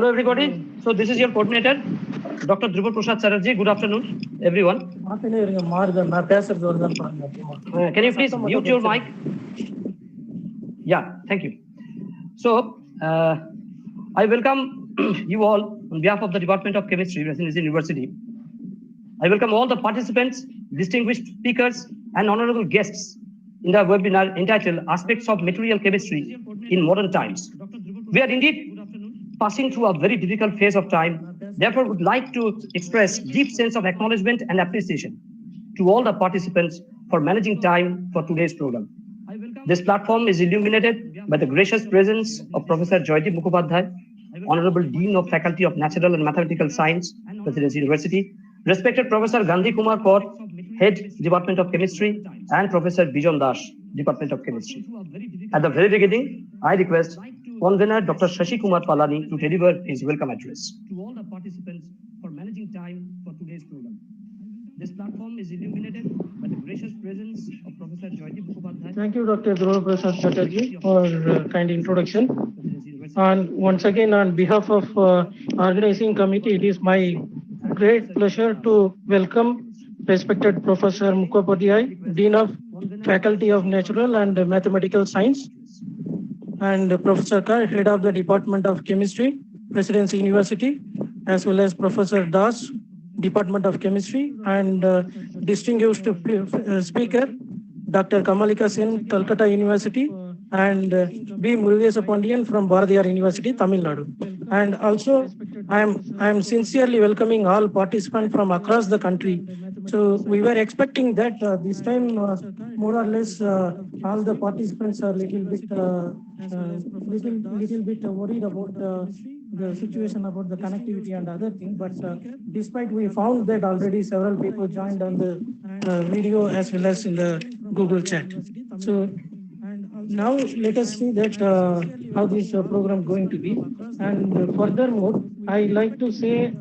Hello everybody. So this is your coordinator, Dr. Dhruva Prasad Chatterjee. Good afternoon, everyone. Can you please mute your mic? Yeah, thank you. So I welcome you all on behalf of the Department of Chemistry, Residency University. I welcome all the participants, distinguished speakers, and honorable guests in the webinar entitled Aspects of Material Chemistry in Modern Times. We are indeed passing through a very difficult phase of time. Therefore, would like to express deep sense of acknowledgement and appreciation to all the participants for managing time for today's program. This platform is illuminated by the gracious presence of Professor Joydeep Mukhopadhyay, Honorable Dean of Faculty of Natural and Mathematical Science, Presidency University, respected Professor Gandhi Kumar Kaur, Head Department of Chemistry, and Professor Bijon Das, Department of Chemistry. At the very beginning, I request Convener Dr. Shashi Kumar Palani to deliver his welcome address. To all the participants for managing time for today's program. This platform is illuminated by the gracious presence of Professor Joydeep Mukhopadhyay. Thank you, Dr. Dhruva Prasad Chatterjee, for kind introduction. And once again, on behalf of organizing committee, it is my great pleasure to welcome respected Professor Mukhopadhyay, Dean of Faculty of Natural and Mathematical Science, and Professor Kar, Head of the Department of Chemistry, Presidency University, as well as Professor Das, Department of Chemistry, and distinguished speaker, Dr. Kamalika Sen, Calcutta University, and B. Murugesa Pandian from Bharatiyar University, Tamil Nadu. And also, I am sincerely welcoming all participants from across the country. So we were expecting that this time, more or less, all the participants are little bit worried about the situation about the connectivity and other things. But despite we found that already several people joined on the video as well as in the Google chat. So now let us see that how this program going to be. And furthermore, I like to say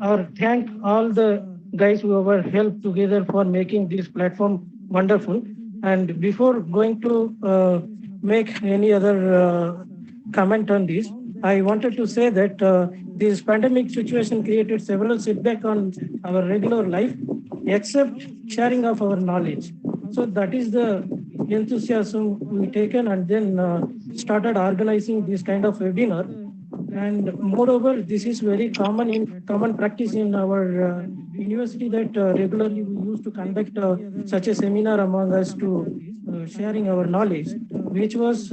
or thank all the guys who have helped together for making this platform wonderful. And before going to make any other comment on this, I wanted to say that this pandemic situation created several setbacks on our regular life, except sharing of our knowledge. So that is the enthusiasm we taken and then started organizing this kind of webinar. And moreover, this is very common practice in our university that regularly we used to conduct such a seminar among us to sharing our knowledge, which was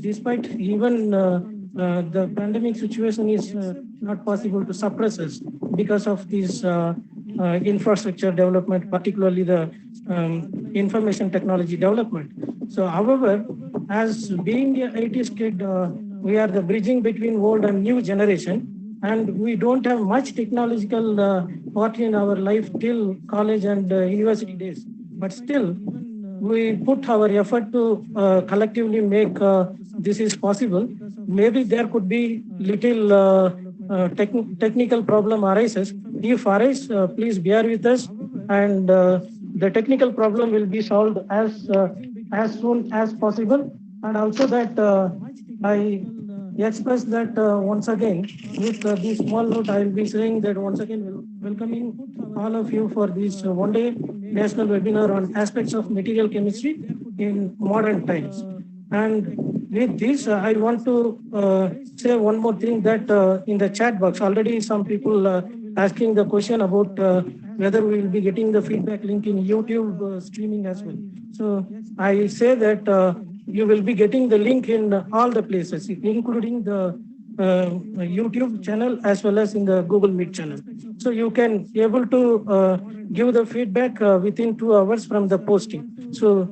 despite even the pandemic situation is not possible to suppress us because of this infrastructure development, particularly the information technology development. So, however, as being an 80s kid, we are the bridging between old and new generation, and we don't have much technological part in our life till college and university days. But still, we put our effort to collectively make this is possible. Maybe there could be little technical problem arises. If arise, please bear with us, and the technical problem will be solved as soon as possible. And also that I express that once again with this small note, I will be saying that once again welcoming all of you for this one-day national webinar on aspects of material chemistry in modern times. And with this, I want to say one more thing that in the chat box, already some people asking the question about whether we will be getting the feedback link in YouTube streaming as well. So I say that you will be getting the link in all the places, including the YouTube channel as well as in the Google Meet channel. So you can able to give the feedback within 2 hours from the posting. So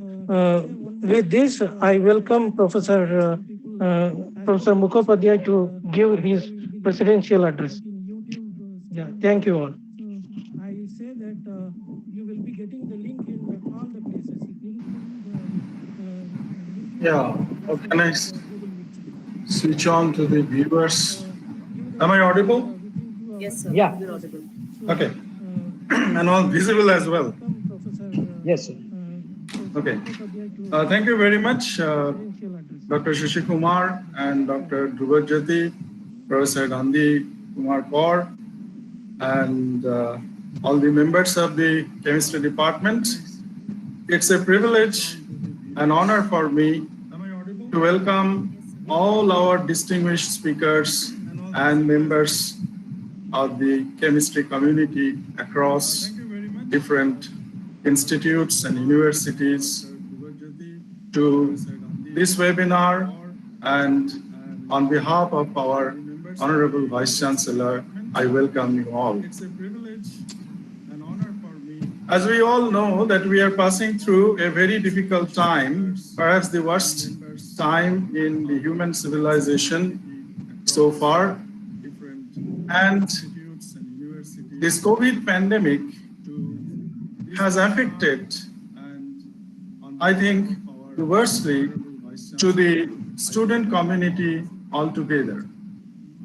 with this, I welcome Professor Mukhopadhyay to give his presidential address. Yeah, thank you all. I say that you will be getting the link in all the places. Yeah, can I switch on to the viewers? Am I audible? Yes, sir. Yeah. You're audible. Okay. And all visible as well? Yes, sir. Okay. Thank you very much, Dr. Shashi Kumar and Dr. Dhruva Jyoti, Professor Gandhi Kumar Kaur, and all the members of the chemistry department. It's a privilege and honor for me to welcome all our distinguished speakers and members of the chemistry community across different institutes and universities to this webinar. And on behalf of our Honorable Vice Chancellor, I welcome you all. As we all know that we are passing through a very difficult time, perhaps the worst time in the human civilization so far. And this COVID pandemic has affected, I think, worstly to the student community altogether.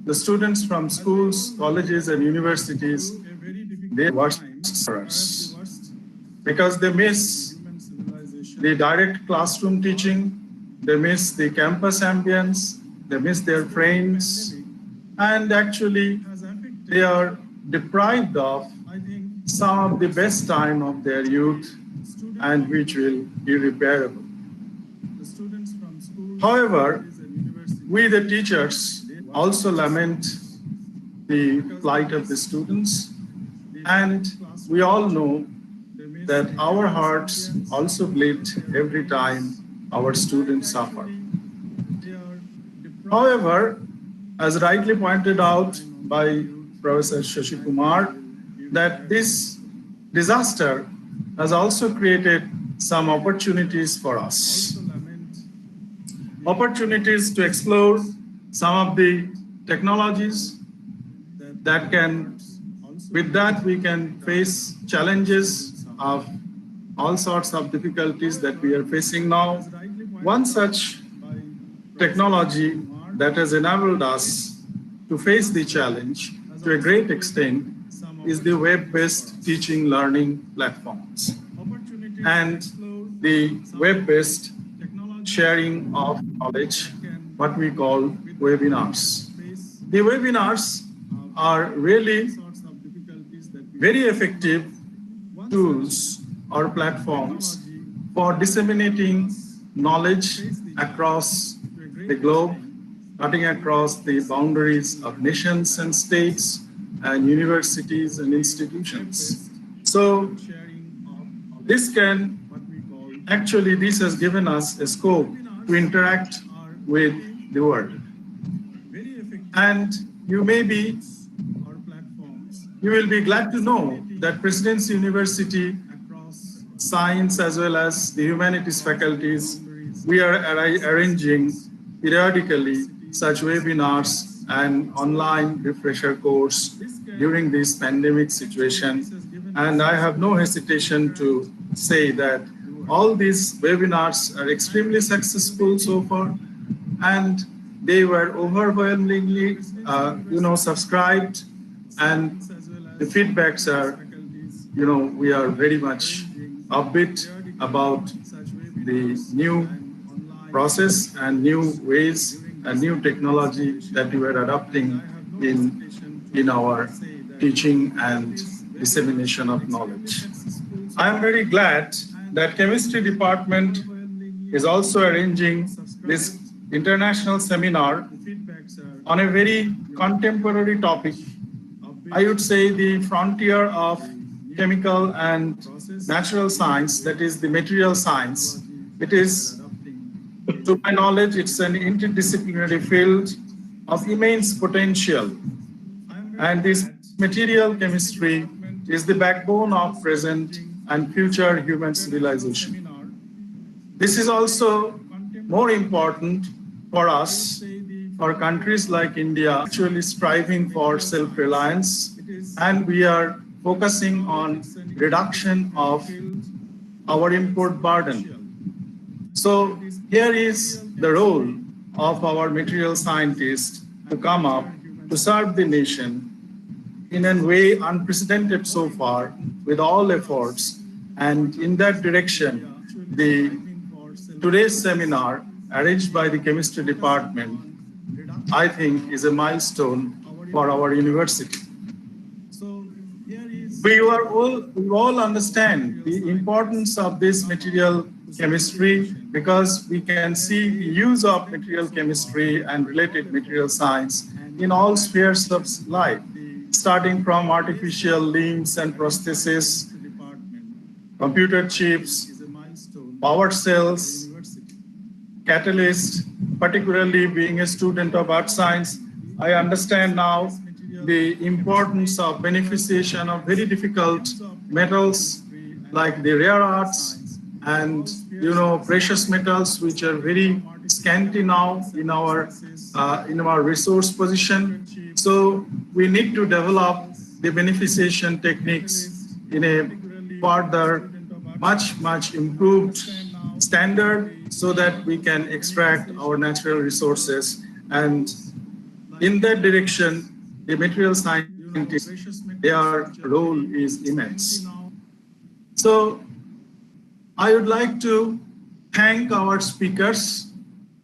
The students from schools, colleges, and universities, they worst for us because they miss the direct classroom teaching, they miss the campus ambience, they miss their friends, and actually they are deprived of some of the best time of their youth, and which will be irreparable. However, we the teachers also lament the plight of the students, and we all know that our hearts also bleed every time our students suffer. However, as rightly pointed out by Professor Shashi Kumar, that this disaster has also created some opportunities for us. Opportunities to explore some of the technologies that can, with that we can face challenges of all sorts of difficulties that we are facing now. One such technology that has enabled us to face the challenge to a great extent is the web-based teaching learning platforms and the web-based sharing of knowledge, what we call webinars. The webinars are really very effective tools or platforms for disseminating knowledge across the globe, cutting across the boundaries of nations and states and universities and institutions. So this has given us a scope to interact with the world. And you will be glad to know that Presidency University Science as well as the humanities faculties, we are arranging periodically such webinars and online refresher course during this pandemic situation. And I have no hesitation to say that all these webinars are extremely successful so far, and they were overwhelmingly subscribed, and the feedbacks are, we are very much upbeat about the new process and new ways and new technology that we are adopting in our teaching and dissemination of knowledge. I am very glad that chemistry department is also arranging this international seminar on a very contemporary topic. I would say the frontier of chemical and natural science, that is the material science. It is, to my knowledge, it's an interdisciplinary field of immense potential. And this material chemistry is the backbone of present and future human civilization. This is also more important for us, for countries like India, actually striving for self-reliance, and we are focusing on reduction of our import burden. So here is the role of our material scientists to come up to serve the nation in a way unprecedented so far with all efforts. And in that direction, today's seminar arranged by the chemistry department I think, is a milestone for our university. We all understand the importance of this material chemistry because we can see the use of material chemistry and related material science in all spheres of life, starting from artificial limbs and prostheses, computer chips, power cells, catalysts. Particularly being a student of earth science, I understand now the importance of beneficiation of very difficult metals like the rare earths and precious metals, which are very scanty now in our resource position. So we need to develop the beneficiation techniques in a further much improved standard so that we can extract our natural resources. And in that direction, the material scientists, their role is immense. So I would like to thank our speakers,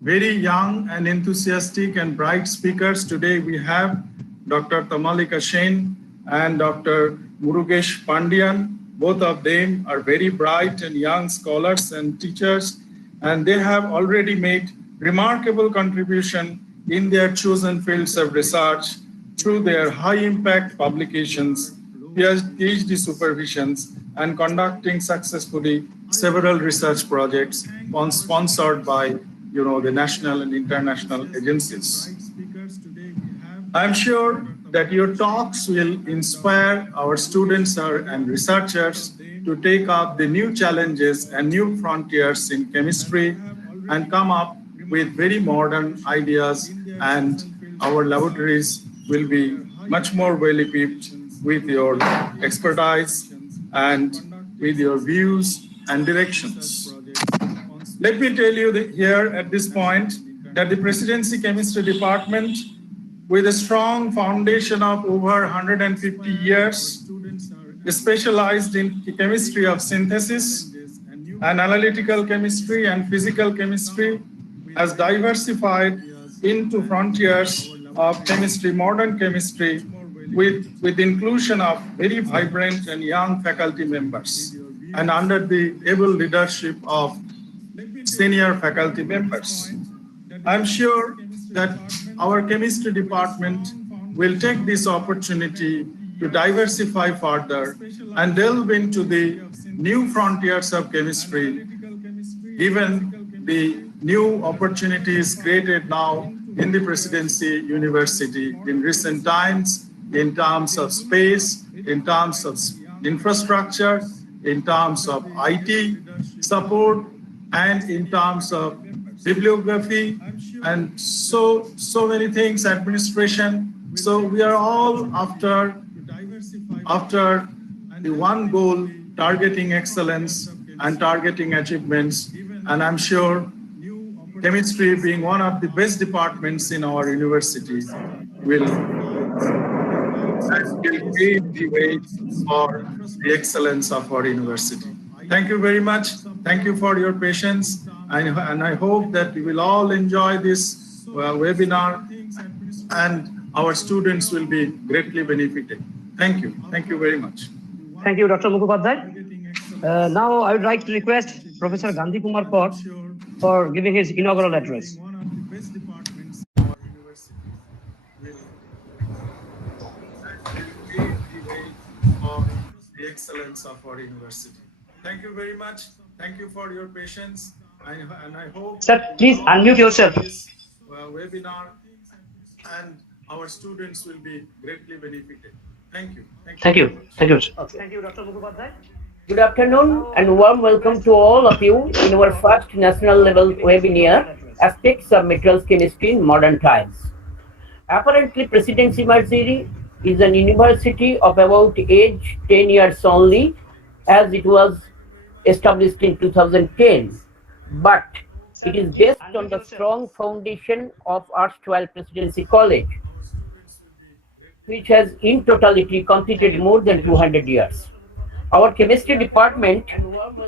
very young and enthusiastic and bright speakers. Today we have Dr. Tamalika Sen and Dr. Murugesh Pandian. Both of them are very bright and young scholars and teachers, and they have already made remarkable contribution in their chosen fields of research through their high-impact publications, PhD supervisions, and conducting successfully several research projects sponsored by the national and international agencies. I'm sure that your talks will inspire our students and researchers to take up the new challenges and new frontiers in chemistry and come up with very modern ideas, and our laboratories will be much more well equipped with your expertise and with your views and directions. Let me tell you here at this point that the Presidency Chemistry Department, with a strong foundation of over 150 years, specialized in chemistry of synthesis and analytical chemistry and physical chemistry, has diversified into frontiers of chemistry, modern chemistry, with inclusion of very vibrant and young faculty members, and under the able leadership of senior faculty members. I'm sure that our chemistry department will take this opportunity to diversify further and delve into the new frontiers of chemistry, given the new opportunities created now in the Presidency University in recent times, in terms of space, in terms of infrastructure, in terms of IT support, and in terms of bibliography, and so many things, administration. So we are all after the one goal, targeting excellence and targeting achievements. And I'm sure chemistry, being one of the best departments in our university, will pave the way for the excellence of our university. Thank you very much. Thank you for your patience. And I hope that we will all enjoy this webinar and our students will be greatly benefited. Thank you. Thank you very much. Thank you, Dr. Mukhopadhyay. Now I would like to request Professor Gandhi Kumar Kaur for giving his inaugural address. The excellence of our university. Thank you very much. Thank you for your patience. And I hope. Sir, please unmute yourself. This webinar and our students will be greatly benefited. Thank you. Thank you. Thank you. Thank you, Dr. Mukhopadhyay. Good afternoon and warm welcome to all of you in our first national level webinar, Aspects of Materials Chemistry in Modern Times. Apparently, Presidency University is an university of about age 10 years only, as it was established in 2010. But it is based on the strong foundation of erstwhile Presidency College, which has in totality completed more than 200 years. Our chemistry department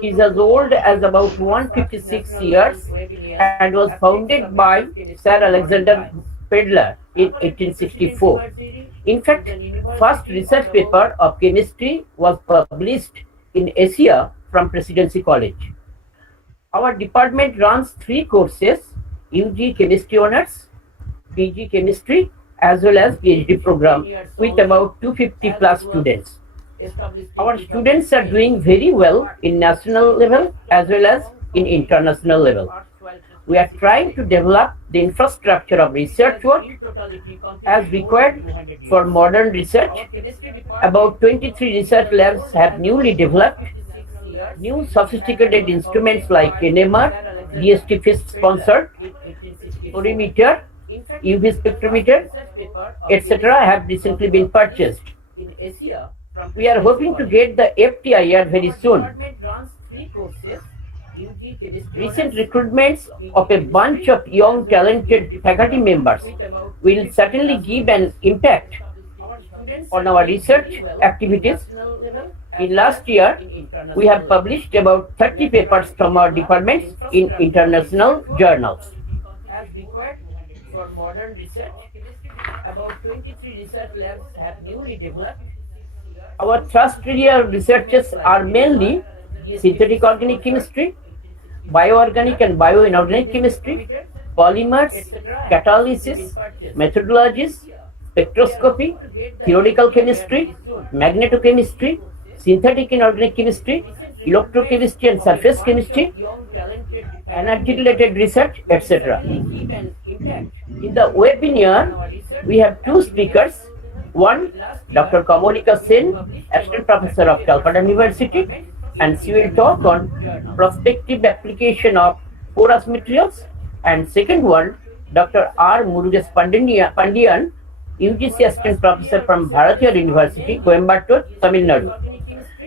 is as old as about 156 years and was founded by Sir Alexander Pedler in 1864. In fact, first research paper of chemistry was published in Asia from Presidency College. Our department runs 3 courses: UG Chemistry Honors, PG Chemistry, as well as PhD program with about 250 plus students. Our students are doing very well in national level as well as in international level. We are trying to develop the infrastructure of research work as required for modern research. About 23 research labs have newly developed new sophisticated instruments like NMR, DST FIST sponsored, porimeter, UV spectrometer, etc. have recently been purchased. We are hoping to get the FTIR very soon. Recent recruitments of a bunch of young talented faculty members will certainly give an impact on our research activities. In last year, we have published about 30 papers from our departments in international journals. As required for modern research, about 23 research labs have newly developed. Our thrust area researches are mainly synthetic organic chemistry, bioorganic and bioinorganic chemistry, polymers, catalysis, methodologies, spectroscopy, theoretical chemistry, magnetochemistry, synthetic inorganic chemistry, electrochemistry and surface chemistry, energy-related research, etc. In the webinar, we have 2 speakers. One, Dr. Kamalika Sen, Assistant Professor of Calcutta University, and she will talk on prospective application of porous materials. And second one, Dr. R. Murugesh Pandian, UGC Assistant Professor from Bharatiya University, Coimbatore, Tamil Nadu.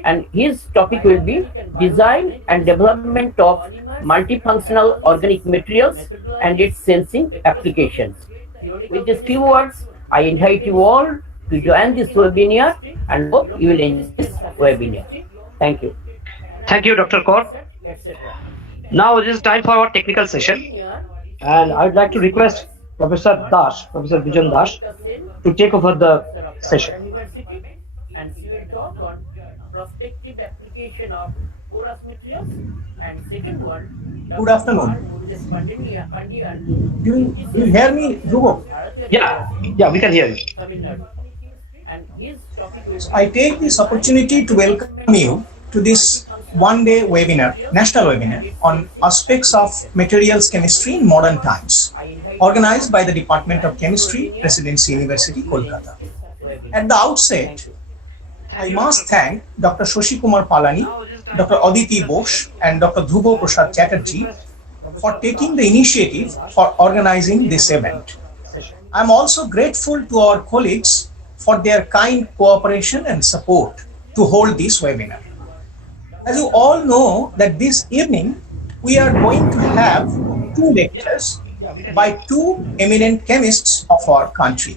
And his topic will be design and development of multifunctional organic materials and its sensing applications. With these few words, I invite you all to join this webinar and hope you will enjoy this webinar. Thank you. Thank you, Dr. Kaur. Now it is time for our technical session, and I would like to request Professor Dash, Professor Bijan Dash, to take over the session. And she will talk on prospective application of porous materials. And second one, Good afternoon. Do you hear me, Dhruvo? Yeah, we can hear you. I take this opportunity to welcome you to this one-day webinar, national webinar on aspects of materials chemistry in modern times, organized by the Department of Chemistry, Presidency University, Kolkata. At the outset, I must thank Dr. Shashi Kumar Palani, Dr. Aditi Bose, and Dr. Dhruvo Prasad Chatterjee for taking the initiative for organizing this event. I am also grateful to our colleagues for their kind cooperation and support to hold this webinar. As you all know that this evening we are going to have 2 lectures by 2 eminent chemists of our country.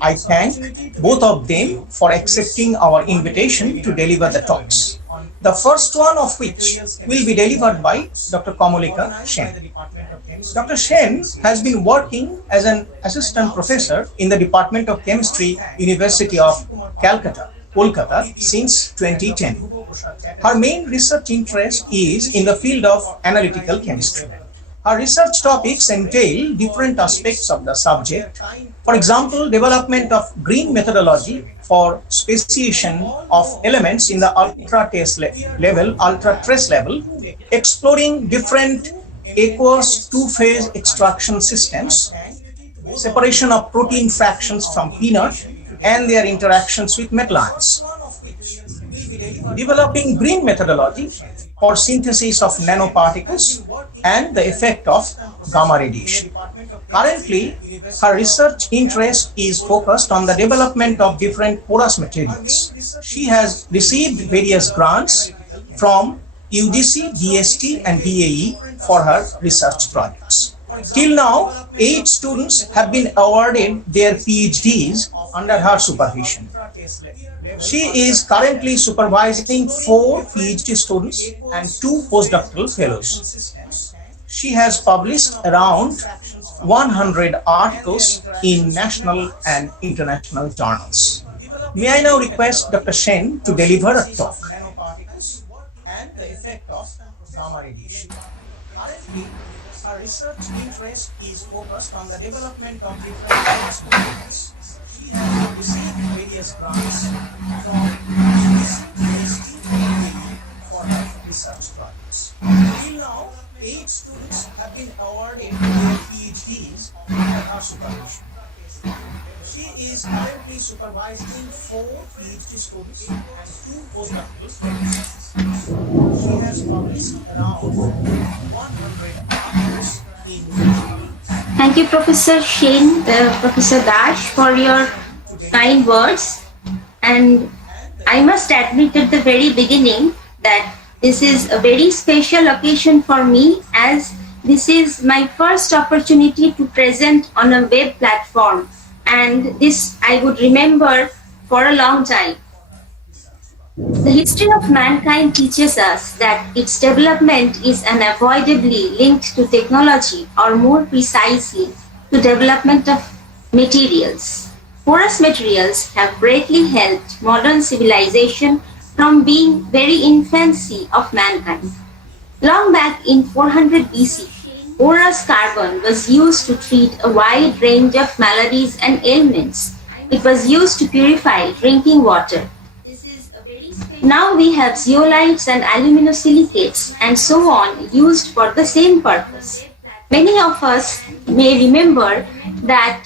I thank both of them for accepting our invitation to deliver the talks. The first one of which will be delivered by Dr. Kamalika Sen. Dr. Sen has been working as an assistant professor in the Department of Chemistry, University of Calcutta, Kolkata since 2010. Her main research interest is in the field of analytical chemistry. Her research topics entail different aspects of the subject. For example, development of green methodology for speciation of elements in the ultra trace level, exploring different aqueous 2-phase extraction systems, separation of protein fractions from peanut, and their interactions with metal ions. Developing green methodology for synthesis of nanoparticles and the effect of gamma radiation. Currently, her research interest is focused on the development of different porous materials. She has received various grants from UGC, DST, and DAE for her research projects. Till now, 8 students have been awarded their PhDs under her supervision. She is currently supervising 4 PhD students and 2 postdoctoral fellows. She has published around 100 articles in national and international journals. May I now request Dr. Shen to deliver a talk? And the effect of summer edition. Currently, our research interest is focused on the development of different porous materials. She has received various grants from PhD for her research projects. Till now, 8 students have been awarded their PhDs under her supervision. She is currently supervising 4 PhD students and 2 postdoctoral students. She has published around 100 articles in journals. Thank you, Professor Shane, Professor Dash, for your kind words. And I must admit at the very beginning that this is a very special occasion for me, as this is my first opportunity to present on a web platform. And this I would remember for a long time. The history of mankind teaches us that its development is unavoidably linked to technology, or more precisely, to development of materials. Porous materials have greatly helped modern civilization from being very infancy of mankind. Long back in 400 BC, porous carbon was used to treat a wide range of maladies and ailments. It was used to purify drinking water. Now we have zeolites and aluminosilicates and so on used for the same purpose. Many of us may remember that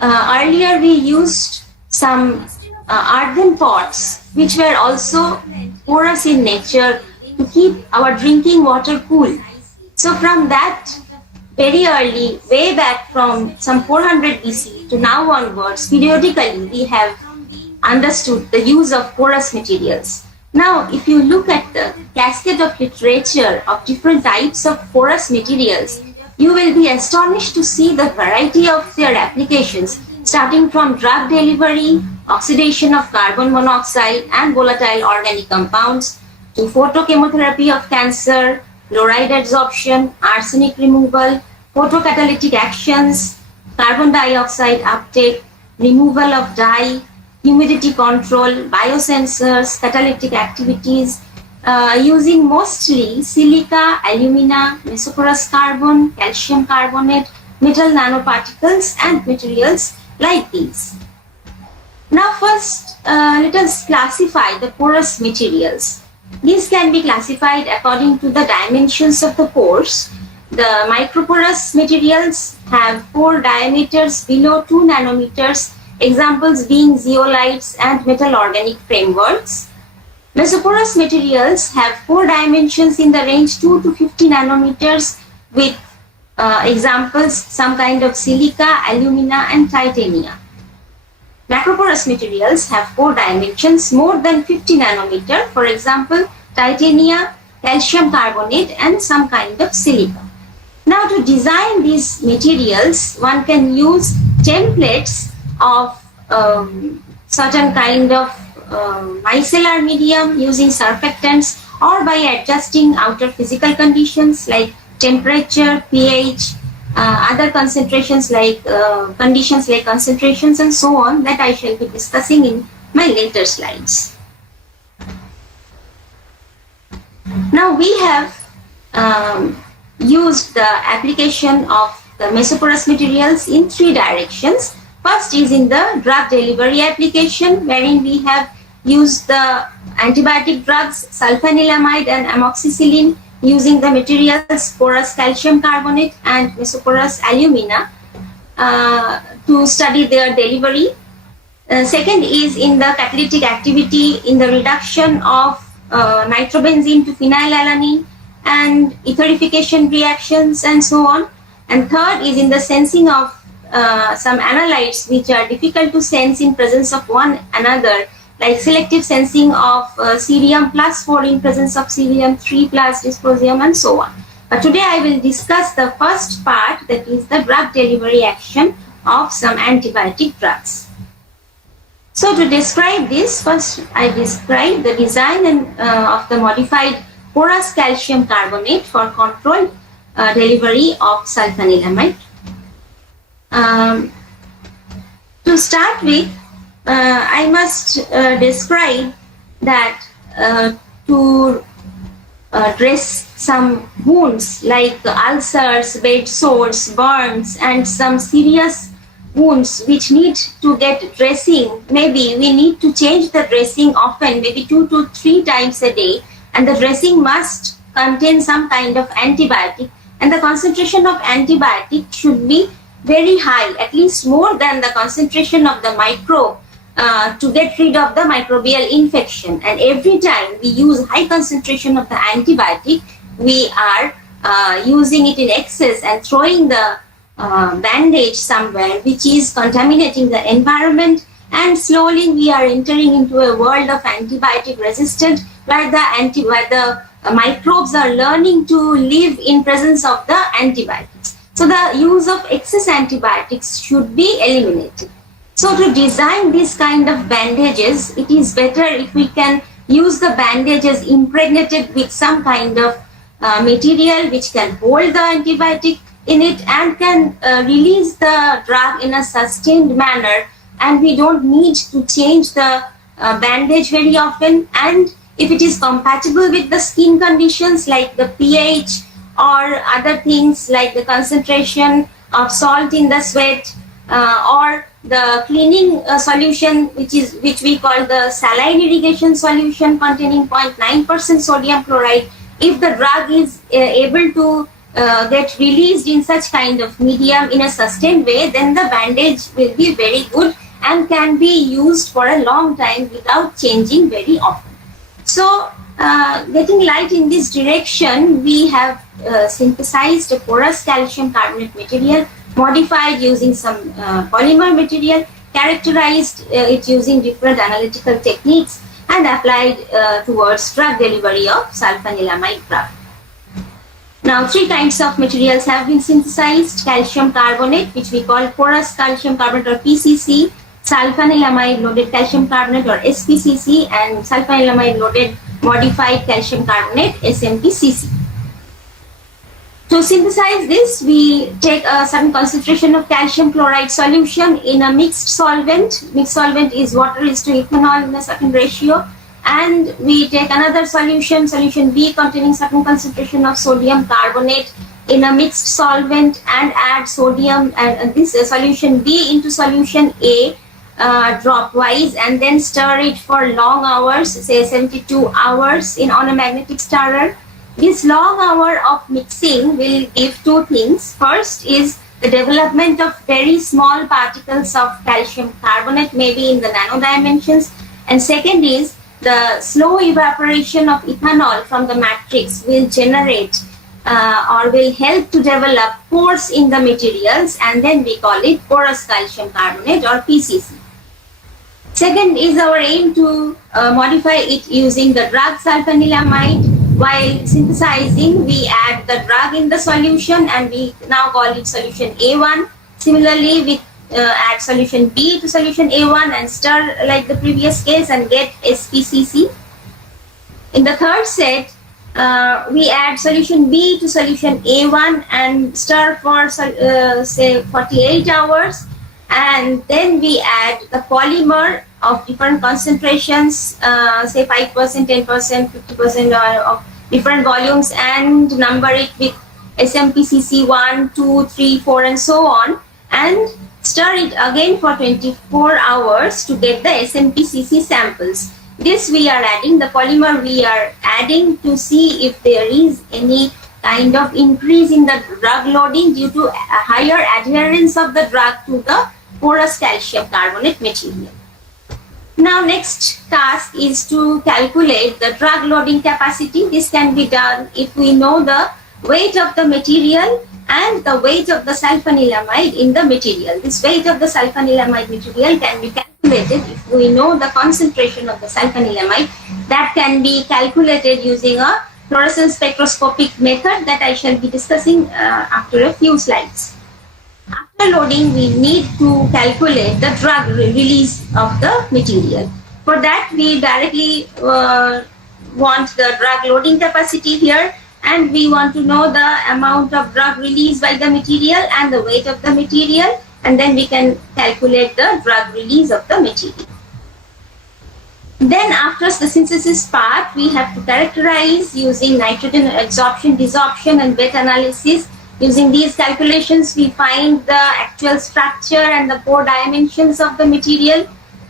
earlier we used some earthen pots which were also porous in nature to keep our drinking water cool. So from that very early, way back from some 400 BC to now onwards, periodically we have understood the use of porous materials. Now, if you look at the cascade of literature of different types of porous materials, you will be astonished to see the variety of their applications, starting from drug delivery, oxidation of carbon monoxide and volatile organic compounds, to photochemotherapy of cancer, fluoride adsorption, arsenic removal, photocatalytic actions, carbon dioxide uptake, removal of dye, humidity control, biosensors, catalytic activities, using mostly silica, alumina, mesoporous carbon, calcium carbonate, metal nanoparticles, and materials like these. Now first, let us classify the porous materials. These can be classified according to the dimensions of the pores. The microporous materials have pore diameters below 2 nanometers, examples being zeolites and metal organic frameworks. Mesoporous materials have pore dimensions in the range 2 to 50 nanometers with examples some kind of silica, alumina and titania. Macroporous materials have pore dimensions more than 50 nanometer, for example, titania, calcium carbonate and some kind of silica. Now to design these materials, one can use templates of certain kind of micellar medium using surfactants, or by adjusting outer physical conditions like temperature, pH, other concentrations like conditions like concentrations and so on, that I shall be discussing in my later slides. Now we have used the application of the mesoporous materials in 3 directions. First is in the drug delivery application, wherein we have used the antibiotic drugs sulfanilamide and amoxicillin using the materials porous calcium carbonate and mesoporous alumina to study their delivery. Second is in the catalytic activity in the reduction of nitrobenzene to phenylalanine and etherification reactions and so on. And third is in the sensing of some analytes which are difficult to sense in presence of one another, like selective sensing of cerium plus 4 in presence of cerium 3 plus dysprosium and so on. But today I will discuss the first part, that is the drug delivery action of some antibiotic drugs. So to describe this, first I describe the design of the modified porous calcium carbonate for controlled delivery of sulfanilamide. Um, to start with, I must describe that to dress some wounds like ulcers, bed sores, burns, and some serious wounds which need to get dressing. Maybe we need to change the dressing often, maybe 2 to 3 times a day, and the dressing must contain some kind of antibiotic, and the concentration of antibiotic should be very high, at least more than the concentration of the microbe to get rid of the microbial infection. And every time we use high concentration of the antibiotic, we are using it in excess and throwing the bandage somewhere, which is contaminating the environment, and slowly we are entering into a world of antibiotic resistant, where the microbes are learning to live in presence of the antibiotics. So the use of excess antibiotics should be eliminated. So to design this kind of bandages, it is better if we can use the bandages impregnated with some kind of material which can hold the antibiotic in it and can release the drug in a sustained manner, and we don't need to change the bandage very often. And if it is compatible with the skin conditions like the pH or other things like the concentration of salt in the sweat or the cleaning solution, which we call the saline irrigation solution containing 0.9% sodium chloride, if the drug is able to get released in such kind of medium in a sustained way, then the bandage will be very good and can be used for a long time without changing very often. So getting light in this direction, we have synthesized a porous calcium carbonate material, modified using some polymer material, characterized it using different analytical techniques, and applied towards drug delivery of sulfanilamide drug. Now, 3 kinds of materials have been synthesized: calcium carbonate, which we call porous calcium carbonate or PCC, sulfanilamide loaded calcium carbonate or SPCC, and sulfanilamide loaded modified calcium carbonate SMPCC. To synthesize this, we take a certain concentration of calcium chloride solution in a mixed solvent. Mixed solvent is water is to ethanol in a certain ratio. And we take another solution, solution B, containing certain concentration of sodium carbonate in a mixed solvent, and add sodium and this solution B into solution A dropwise, and then stir it for long hours, say 72 hours on a magnetic stirrer. This long hour of mixing will give 2 things. First is the development of very small particles of calcium carbonate, maybe in the nano dimensions. And second is the slow evaporation of ethanol from the matrix will generate or will help to develop pores in the materials, and then we call it porous calcium carbonate or PCC. Second is our aim to modify it using the drug sulfanilamide. While synthesizing, we add the drug in the solution, and we now call it solution A1. Similarly, we add solution B to solution A1 and stir like the previous case and get SPCC. In the third set, we add solution B to solution A1 and stir for say 48 hours, and then we add the polymer of different concentrations, say 5%, 10%, 50% of different volumes, and number it with SMPCC 1, 2, 3, 4 and so on, and stir it again for 24 hours to get the SMPCC samples. This we are adding, the polymer we are adding to see if there is any kind of increase in the drug loading due to a higher adherence of the drug to the porous calcium carbonate material. Now, next task is to calculate the drug loading capacity. This can be done if we know the weight of the material and the weight of the sulfanilamide in the material. This weight of the sulfanilamide material can be calculated if we know the concentration of the sulfanilamide. That can be calculated using a fluorescence spectroscopic method that I shall be discussing after a few slides. After loading, we need to calculate the drug release of the material. For that, we directly want the drug loading capacity here, and we want to know the amount of drug released by the material and the weight of the material. and then we can calculate the drug release of the material. Then after the synthesis part, we have to characterize using nitrogen adsorption, desorption and wet analysis. Using these calculations, we find the actual structure and the pore dimensions of the material.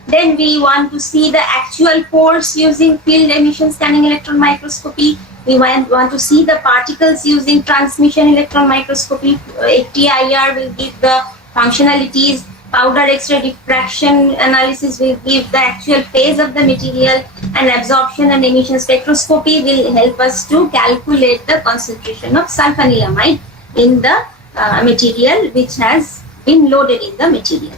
Then we want to see the actual pores using field emission scanning electron microscopy. We want to see the particles using transmission electron microscopy. FTIR will give the functionalities. Powder X-ray diffraction analysis will give the actual phase of the material, and absorption and emission spectroscopy will help us to calculate the concentration of sulfanilamide in the material which has been loaded in the material.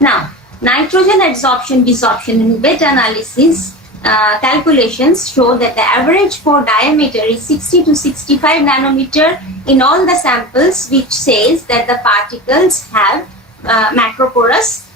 Now, nitrogen adsorption, desorption and wet analysis calculations show that the average pore diameter is 60 to 65 nanometer in all the samples, which says that the particles have macroporous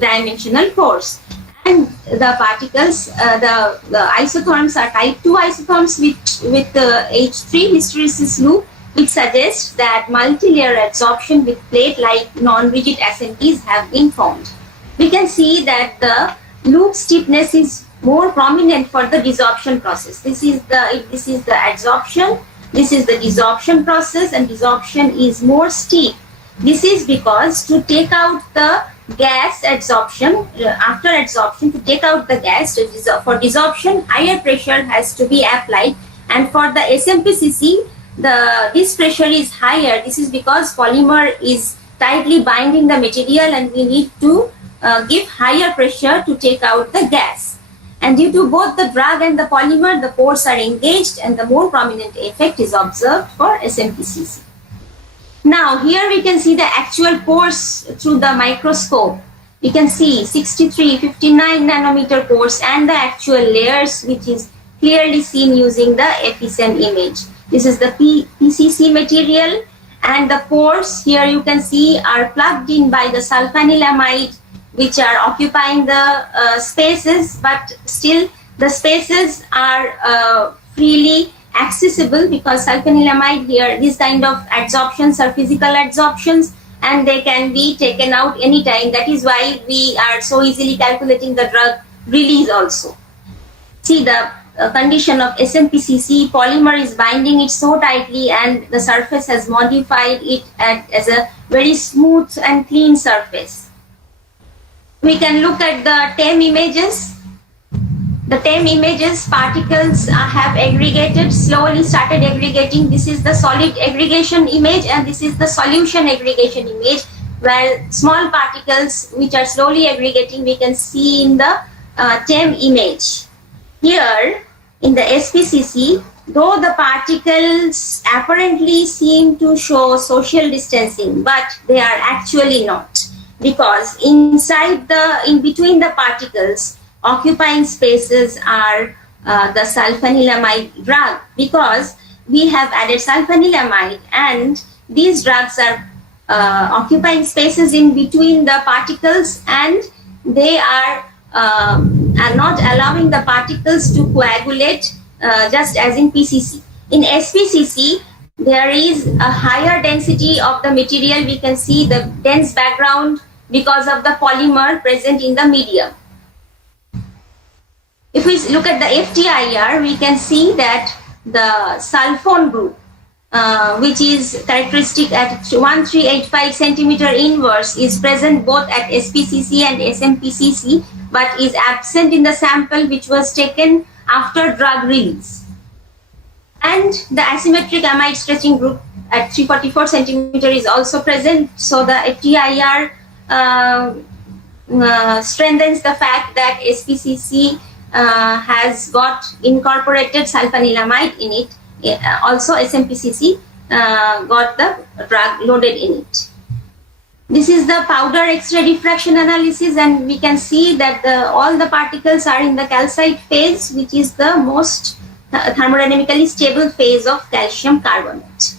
dimensional pores, and the particles, the isotherms are type 2 isotherms with H3 hysteresis loop, which suggests that multi-layer adsorption with plate-like non-rigid SMPs have been formed. We can see that the loop stiffness is more prominent for the desorption process. This is the adsorption, this is the desorption process, and desorption is more steep. This is because to take out the gas adsorption, after adsorption, to take out the gas, for desorption, higher pressure has to be applied, and for the SMPCC, this pressure is higher. This is because polymer is tightly binding the material, and we need to give higher pressure to take out the gas. And due to both the drug and the polymer, the pores are engaged, and the more prominent effect is observed for SMPCC. Now here we can see the actual pores through the microscope. You can see 63, 59 nanometer pores and the actual layers, which is clearly seen using the FESEM image. This is the PCC material, and the pores here you can see are plugged in by the sulfanilamide, which are occupying the spaces, but still the spaces are freely accessible, because sulfanilamide here, these kind of adsorptions are physical adsorptions, and they can be taken out anytime. That is why we are so easily calculating the drug release also. See the condition of SMPCC, polymer is binding it so tightly, and the surface has modified it as a very smooth and clean surface. We can look at the TEM images. The TEM images, particles have aggregated, slowly started aggregating. This is the solid aggregation image, and this is the solution aggregation image, where small particles which are slowly aggregating we can see in the TEM image. Here in the SPCC, though the particles apparently seem to show social distancing, but they are actually not, because in between the particles, occupying spaces are the sulfanilamide drug, because we have added sulfanilamide, and these drugs are occupying spaces in between the particles, and they are not allowing the particles to coagulate, just as in PCC. In SPCC, there is a higher density of the material. We can see the dense background because of the polymer present in the medium. If we look at the FTIR, we can see that the sulfone group, which is characteristic at 1385 centimeter inverse, is present both at SPCC and SMPCC, but is absent in the sample which was taken after drug release. And the asymmetric amide stretching group at 344 centimeter is also present. So the FTIR strengthens the fact that SPCC has got incorporated sulfanilamide in it. Also SMPCC got the drug loaded in it. This is the powder X-ray diffraction analysis, and we can see that all the particles are in the calcite phase, which is the most thermodynamically stable phase of calcium carbonate.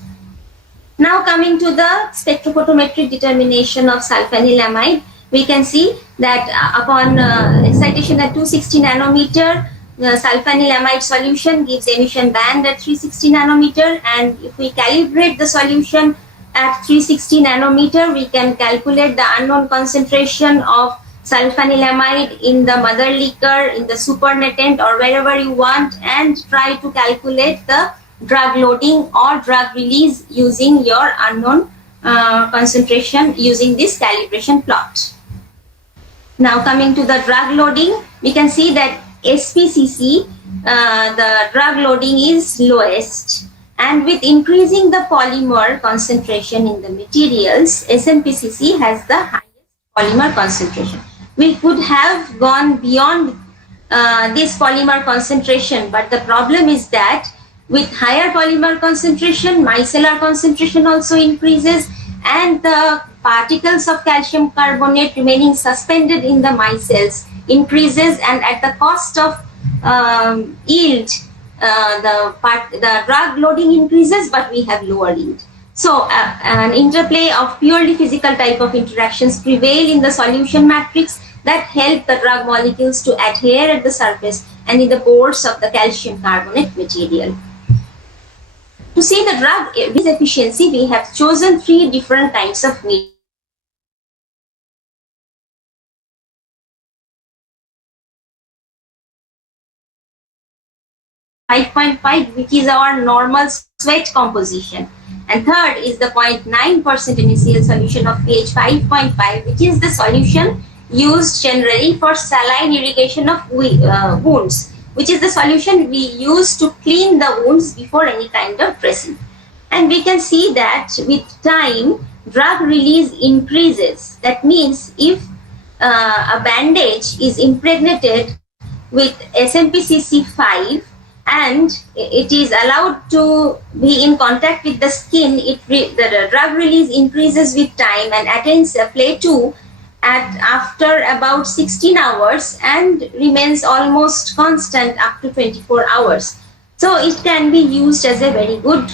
Now coming to the spectrophotometric determination of sulfanilamide, we can see that upon excitation at 260 nanometer, the sulfanilamide solution gives emission band at 360 nanometer, and if we calibrate the solution at 360 nanometer, we can calculate the unknown concentration of sulfanilamide in the mother liquor, in the supernatant, or wherever you want, and try to calculate the drug loading or drug release using your unknown concentration using this calibration plot. Now coming to the drug loading, we can see that SPCC, the drug loading is lowest, and with increasing the polymer concentration in the materials, SMPCC has the highest polymer concentration. We could have gone beyond this polymer concentration, but the problem is that with higher polymer concentration, micellar concentration also increases, and the particles of calcium carbonate remaining suspended in the micelles increases, and at the cost of yield, the drug loading increases, but we have lower yield. So an interplay of purely physical type of interactions prevail in the solution matrix that help the drug molecules to adhere at the surface and in the pores of the calcium carbonate material. To see the drug efficiency, we have chosen 3 different kinds of media. 5.5, which is our normal sweat composition, and third is the 0.9% NaCl solution of pH 5.5, which is the solution used generally for saline irrigation of wounds, which is the solution we use to clean the wounds before any kind of dressing. And we can see that with time, drug release increases. That means if a bandage is impregnated with SMPCC5 and it is allowed to be in contact with the skin, the drug release increases with time and attains a plateau after about 16 hours and remains almost constant up to 24 hours. So it can be used as a very good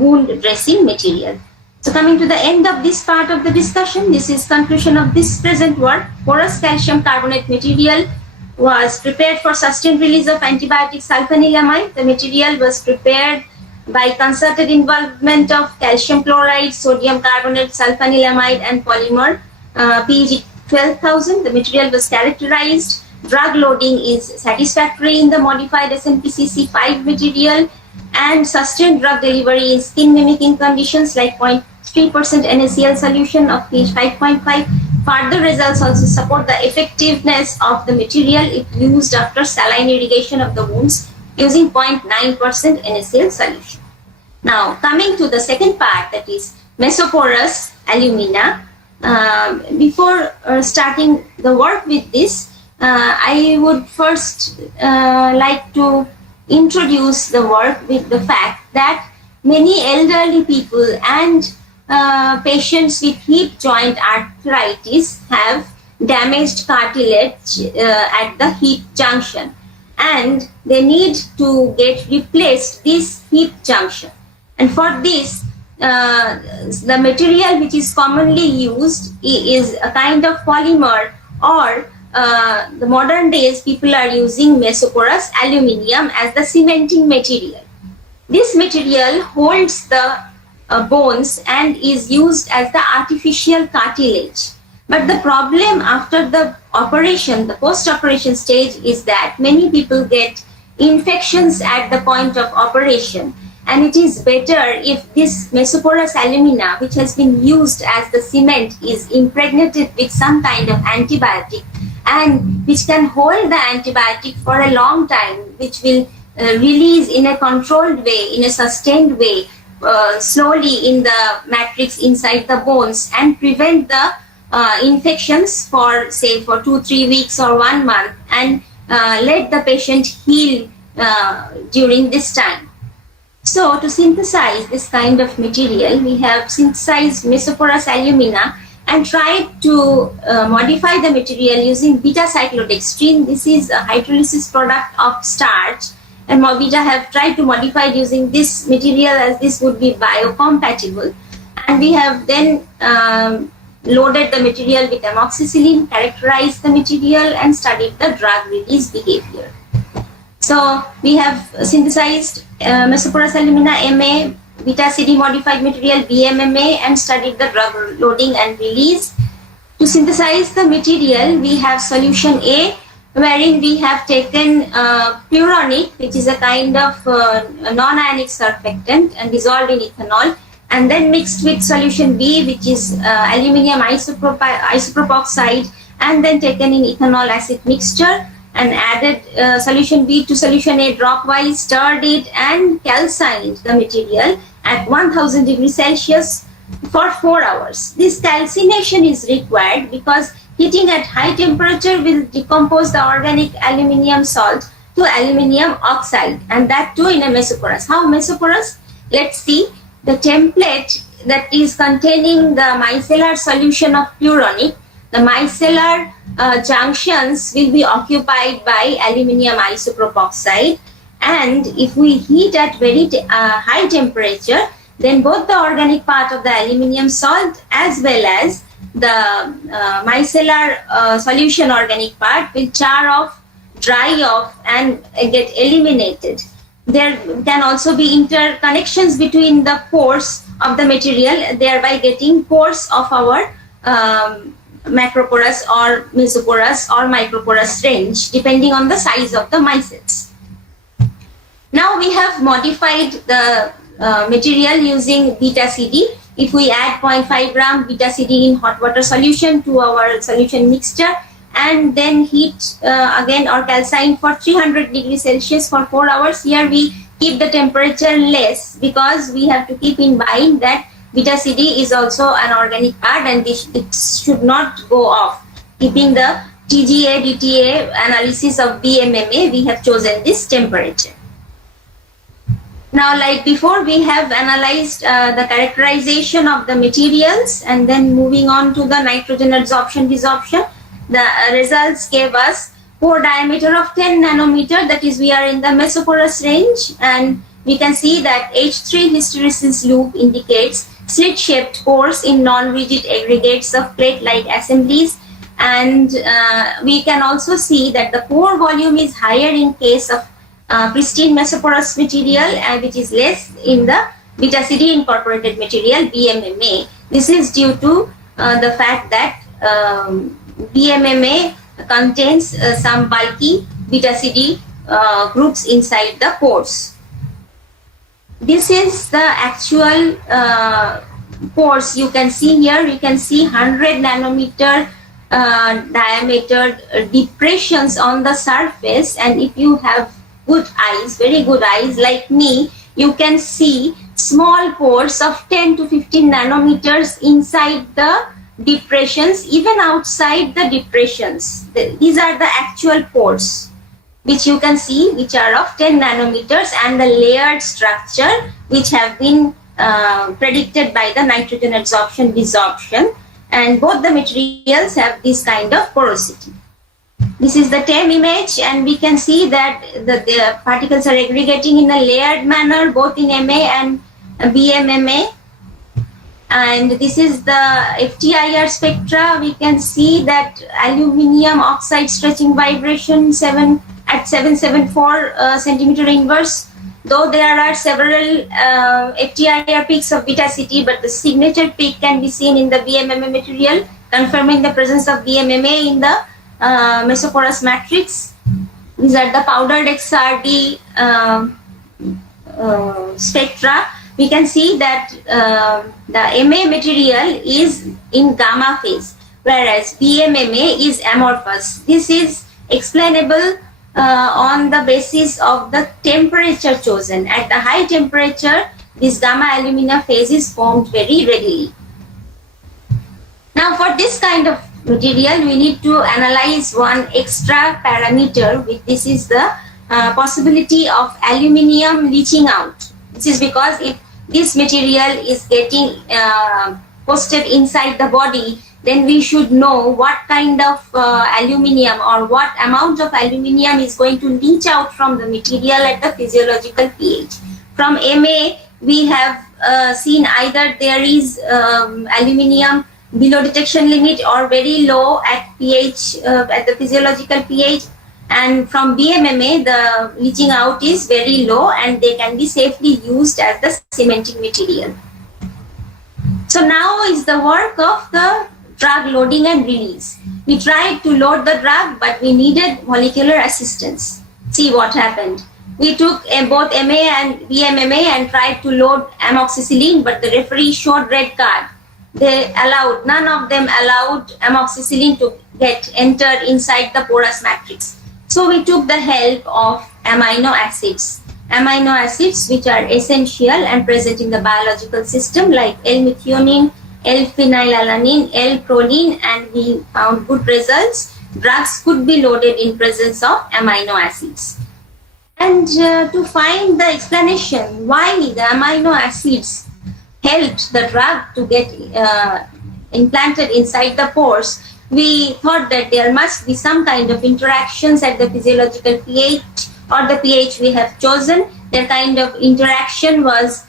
wound dressing material. So coming to the end of this part of the discussion, this is conclusion of this present work. Porous calcium carbonate material was prepared for sustained release of antibiotic sulfanilamide. The material was prepared by concerted involvement of calcium chloride, sodium carbonate, sulfanilamide and polymer PEG 12,000. The material was characterized. Drug loading is satisfactory in the modified SMPCC5 material, and sustained drug delivery in skin mimicking conditions like 0.3% NaCl solution of pH 5.5. Further results also support the effectiveness of the material if used after saline irrigation of the wounds using 0.9% NaCl solution. Now coming to the second part, that is mesoporous alumina. Before starting the work with this, I would first like to introduce the work with the fact that many elderly people and patients with hip joint arthritis have damaged cartilage at the hip junction, and they need to get replaced this hip junction. And for this, the material which is commonly used is a kind of polymer, or the modern days people are using mesoporous aluminium as the cementing material. This material holds the bones and is used as the artificial cartilage. But the problem after the operation, the post-operation stage, is that many people get infections at the point of operation. And it is better if this mesoporous alumina, which has been used as the cement, is impregnated with some kind of antibiotic, and which can hold the antibiotic for a long time, which will release in a controlled way, in a sustained way, slowly in the matrix inside the bones, and prevent the infections for say for 2-3 weeks or 1 month, and let the patient heal during this time. So to synthesize this kind of material, we have synthesized mesoporous alumina and tried to modify the material using beta-cyclodextrin. This is a hydrolysis product of starch, and Mobita have tried to modify it using this material as this would be biocompatible. And we have then loaded the material with amoxicillin, characterized the material, and studied the drug release behavior. So we have synthesized mesoporous alumina MA beta CD modified material BMMA and studied the drug loading and release. To synthesize the material, we have solution A, wherein we have taken pluronic, which is a kind of non-ionic surfactant, and dissolved in ethanol, and then mixed with solution B, which is aluminium isopropoxide, and then taken in ethanol acid mixture, and added solution B to solution A dropwise, stirred it, and calcined the material at 1000 degrees Celsius for 4 hours. This calcination is required because heating at high temperature will decompose the organic aluminium salt to aluminium oxide, and that too in a mesoporous. How mesoporous? Let's see. The template that is containing the micellar solution of pluronic, the micellar junctions will be occupied by aluminium isopropoxide, and if we heat at very high temperature, then both the organic part of the aluminium salt as well as the micellar solution organic part will char off, dry off, and get eliminated. There can also be interconnections between the pores of the material, thereby getting pores of our macroporous or mesoporous or microporous range, depending on the size of the micelles. Now we have modified the material using beta CD. If we add 0.5 gram beta CD in hot water solution to our solution mixture, and then heat again or calcine for 300 degrees Celsius for 4 hours. Here we keep the temperature less because we have to keep in mind that beta CD is also an organic part, and it should not go off. Keeping the TGA, DTA analysis of BMMA, we have chosen this temperature. Now, like before, we have analyzed the characterization of the materials, and then moving on to the nitrogen adsorption desorption. The results gave us pore diameter of 10 nanometer, that is, we are in the mesoporous range, and we can see that H3 hysteresis loop indicates slit-shaped pores in non-rigid aggregates of plate-like assemblies, and we can also see that the pore volume is higher in case of pristine mesoporous material, which is less in the beta CD incorporated material BMMA. This is due to the fact that BMMA contains some bulky beta CD groups inside the pores. This is the actual pores. You can see here, you can see 100 nanometer diameter depressions on the surface, and if you have good eyes, very good eyes like me, you can see small pores of 10 to 15 nanometers inside the depressions, even outside the depressions. These are the actual pores which you can see, which are of 10 nanometers, and the layered structure which have been predicted by the nitrogen adsorption desorption, and both the materials have this kind of porosity. This is the TEM image, and we can see that the particles are aggregating in a layered manner both in MA and BMMA. And this is the FTIR spectra. We can see that aluminium oxide stretching vibration at 774 centimeter inverse. Though there are several FTIR peaks of beta CD, but the signature peak can be seen in the BMMA material, confirming the presence of BMMA in the mesoporous matrix. These are the powdered XRD spectra. We can see that the MA material is in gamma phase, whereas BMMA is amorphous. This is explainable on the basis of the temperature chosen. At the high temperature, this gamma alumina phase is formed very readily. Now, for this kind of material, we need to analyze one extra parameter, which this is the possibility of aluminium leaching out. This is because if this material is getting posted inside the body, then we should know what kind of aluminium or what amount of aluminium is going to leach out from the material at the physiological pH. From MA, we have seen either there is aluminium below detection limit or very low at pH, at the physiological pH. And from BMMA, the leaching out is very low and they can be safely used as the cementing material. So now is the work of the drug loading and release. We tried to load the drug, but we needed molecular assistance. See what happened. We took both MA and BMMA and tried to load amoxicillin, but the referee showed red card. None of them allowed amoxicillin to get entered inside the porous matrix. So we took the help of amino acids. Amino acids which are essential and present in the biological system like L-methionine, L-phenylalanine, L-proline, and we found good results. Drugs could be loaded in presence of amino acids. And to find the explanation why the amino acids helped the drug to get implanted inside the pores, we thought that there must be some kind of interactions at the physiological pH or the pH we have chosen. That kind of interaction was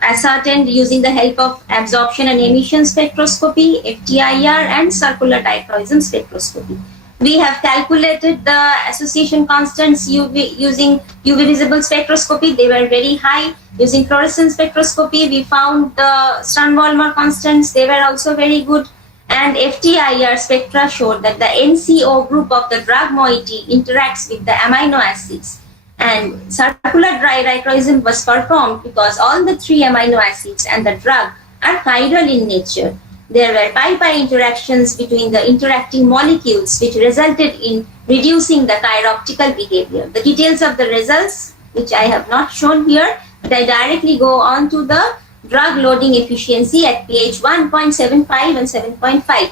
ascertained using the help of absorption and emission spectroscopy, FTIR, and circular dichroism spectroscopy. We have calculated the association constants using UV visible spectroscopy. They were very high. Using fluorescence spectroscopy, we found the Stern-Volmer constants. They were also very good. And FTIR spectra showed that the NCO group of the drug moiety interacts with the amino acids. And circular dry dichroism was performed because all the three amino acids and the drug are chiral in nature. There were pi-pi interactions between the interacting molecules which resulted in reducing the chiroptical behavior. The details of the results, which I have not shown here, but I directly go on to the drug loading efficiency at pH 1.75 and 7.5.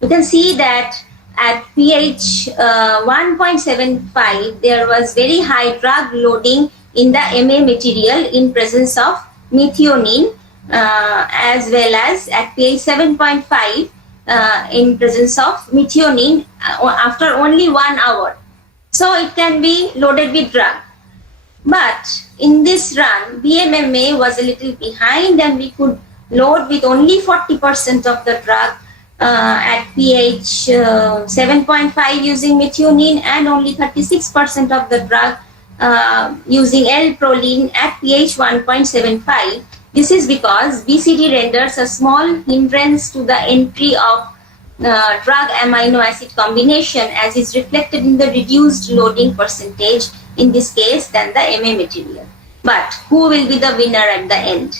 You can see that at pH 1.75, there was very high drug loading in the MA material in presence of methionine, as well as at pH 7.5 in presence of methionine after only 1 hour. So it can be loaded with drug. But in this run, BMMA was a little behind and we could load with only 40% of the drug at pH 7.5 using methionine and only 36% of the drug using L-proline at pH 1.75. This is because BCD renders a small hindrance to the entry of drug amino acid combination, as is reflected in the reduced loading percentage in this case than the MA material. But who will be the winner at the end?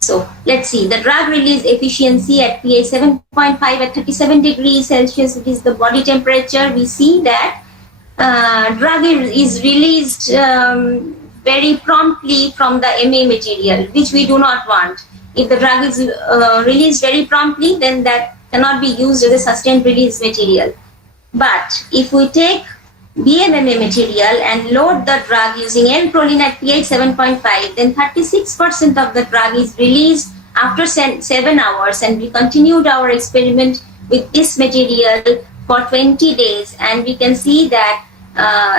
So let's see, the drug release efficiency at pH 7.5 at 37 degrees Celsius, it is the body temperature. We see that drug is released very promptly from the MA material, which we do not want. If the drug is released very promptly, then that cannot be used as a sustained release material. But if we take BMMA material and load the drug using L-proline at pH 7.5, then 36% of the drug is released after 7 hours, and we continued our experiment with this material for 20 days, and we can see that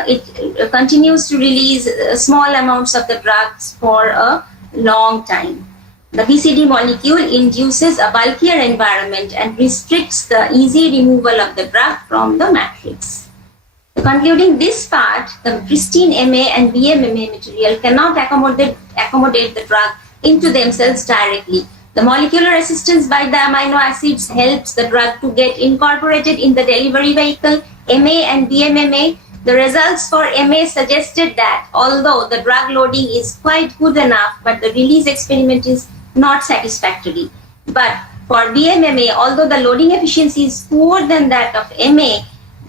it continues to release small amounts of the drugs for a long time. The BCD molecule induces a bulkier environment and restricts the easy removal of the drug from the matrix. Concluding this part, the pristine MA and BMMA material cannot accommodate the drug into themselves directly. The molecular assistance by the amino acids helps the drug to get incorporated in the delivery vehicle. MA and BMMA, the results for MA suggested that although the drug loading is quite good enough, but the release experiment is not satisfactory. But for BMMA, although the loading efficiency is poor than that of MA,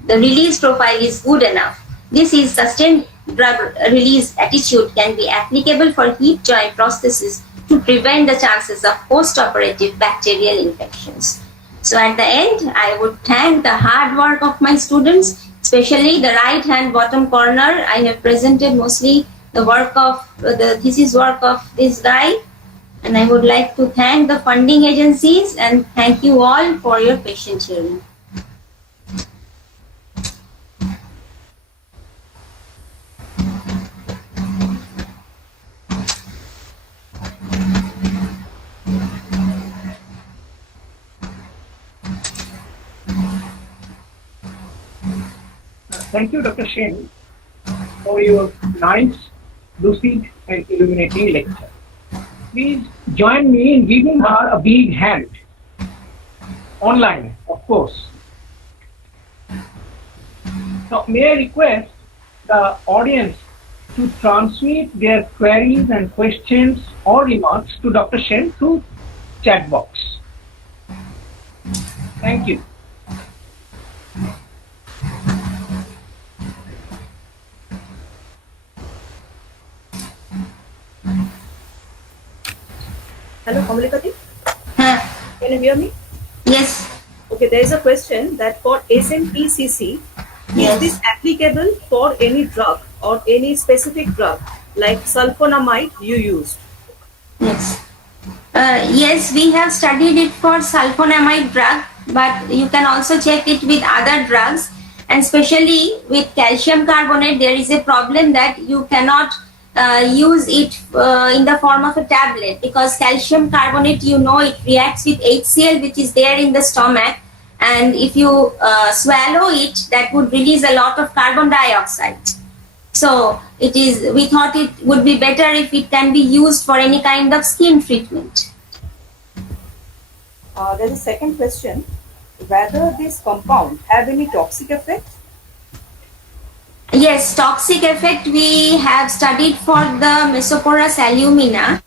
the release profile is good enough. This is sustained drug release attitude can be applicable for hip joint prosthesis to prevent the chances of post-operative bacterial infections. So at the end, I would thank the hard work of my students, especially the right hand bottom corner. I have presented mostly the work of the thesis work of this guy, and I would like to thank the funding agencies and thank you all for your patient hearing. Thank you, Dr. Shen, for your nice, lucid, and illuminating lecture. Please join me in giving her a big hand. Online, of course. Now, may I request the audience to transmit their queries and questions or remarks to Dr. Shen through chat box. Thank you. Hello, Kamalipati. Huh. Can you hear me? Yes. Okay, there is a question that for SMPCC, Yes. is this applicable for any drug or any specific drug like sulfonamide you used? Yes. Yes, we have studied it for sulfonamide drug, but you can also check it with other drugs, and especially with calcium carbonate, there is a problem that you cannot use it in the form of a tablet, because calcium carbonate, you know, it reacts with HCl, which is there in the stomach, and if you swallow it, that would release a lot of carbon dioxide. So we thought it would be better if it can be used for any kind of skin treatment. There's a second question, whether this compound have any toxic effect? Yes, toxic effect we have studied for the Mesoporous alumina,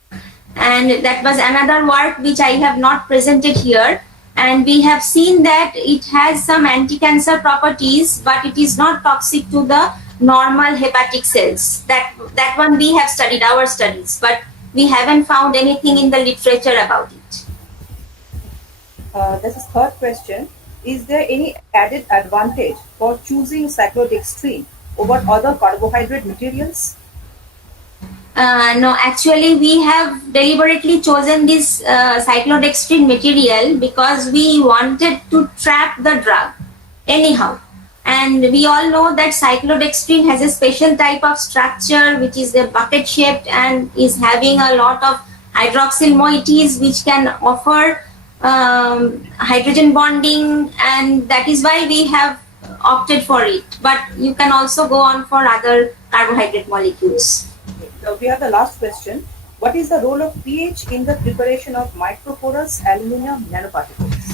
and that was another work which I have not presented here, and we have seen that it has some anti-cancer properties, but it is not toxic to the normal hepatic cells. That one we have studied, our studies, but we haven't found anything in the literature about it. This is third question. Is there any added advantage for choosing cyclodextrin over other carbohydrate materials? No, actually we have deliberately chosen this cyclodextrin material because we wanted to trap the drug anyhow. And we all know that cyclodextrin has a special type of structure which is the bucket shaped and is having a lot of hydroxyl moieties which can offer hydrogen bonding, and that is why we have opted for it. But you can also go on for other carbohydrate molecules. We have the last question. What is the role of pH in the preparation of microporous aluminum nanoparticles?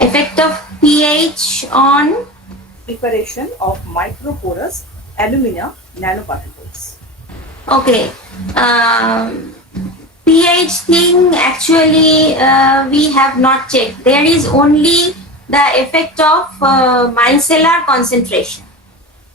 Effect of pH on Preparation of microporous alumina nanoparticles. Okay. pH thing actually we have not checked. There is only the effect of micellar concentration.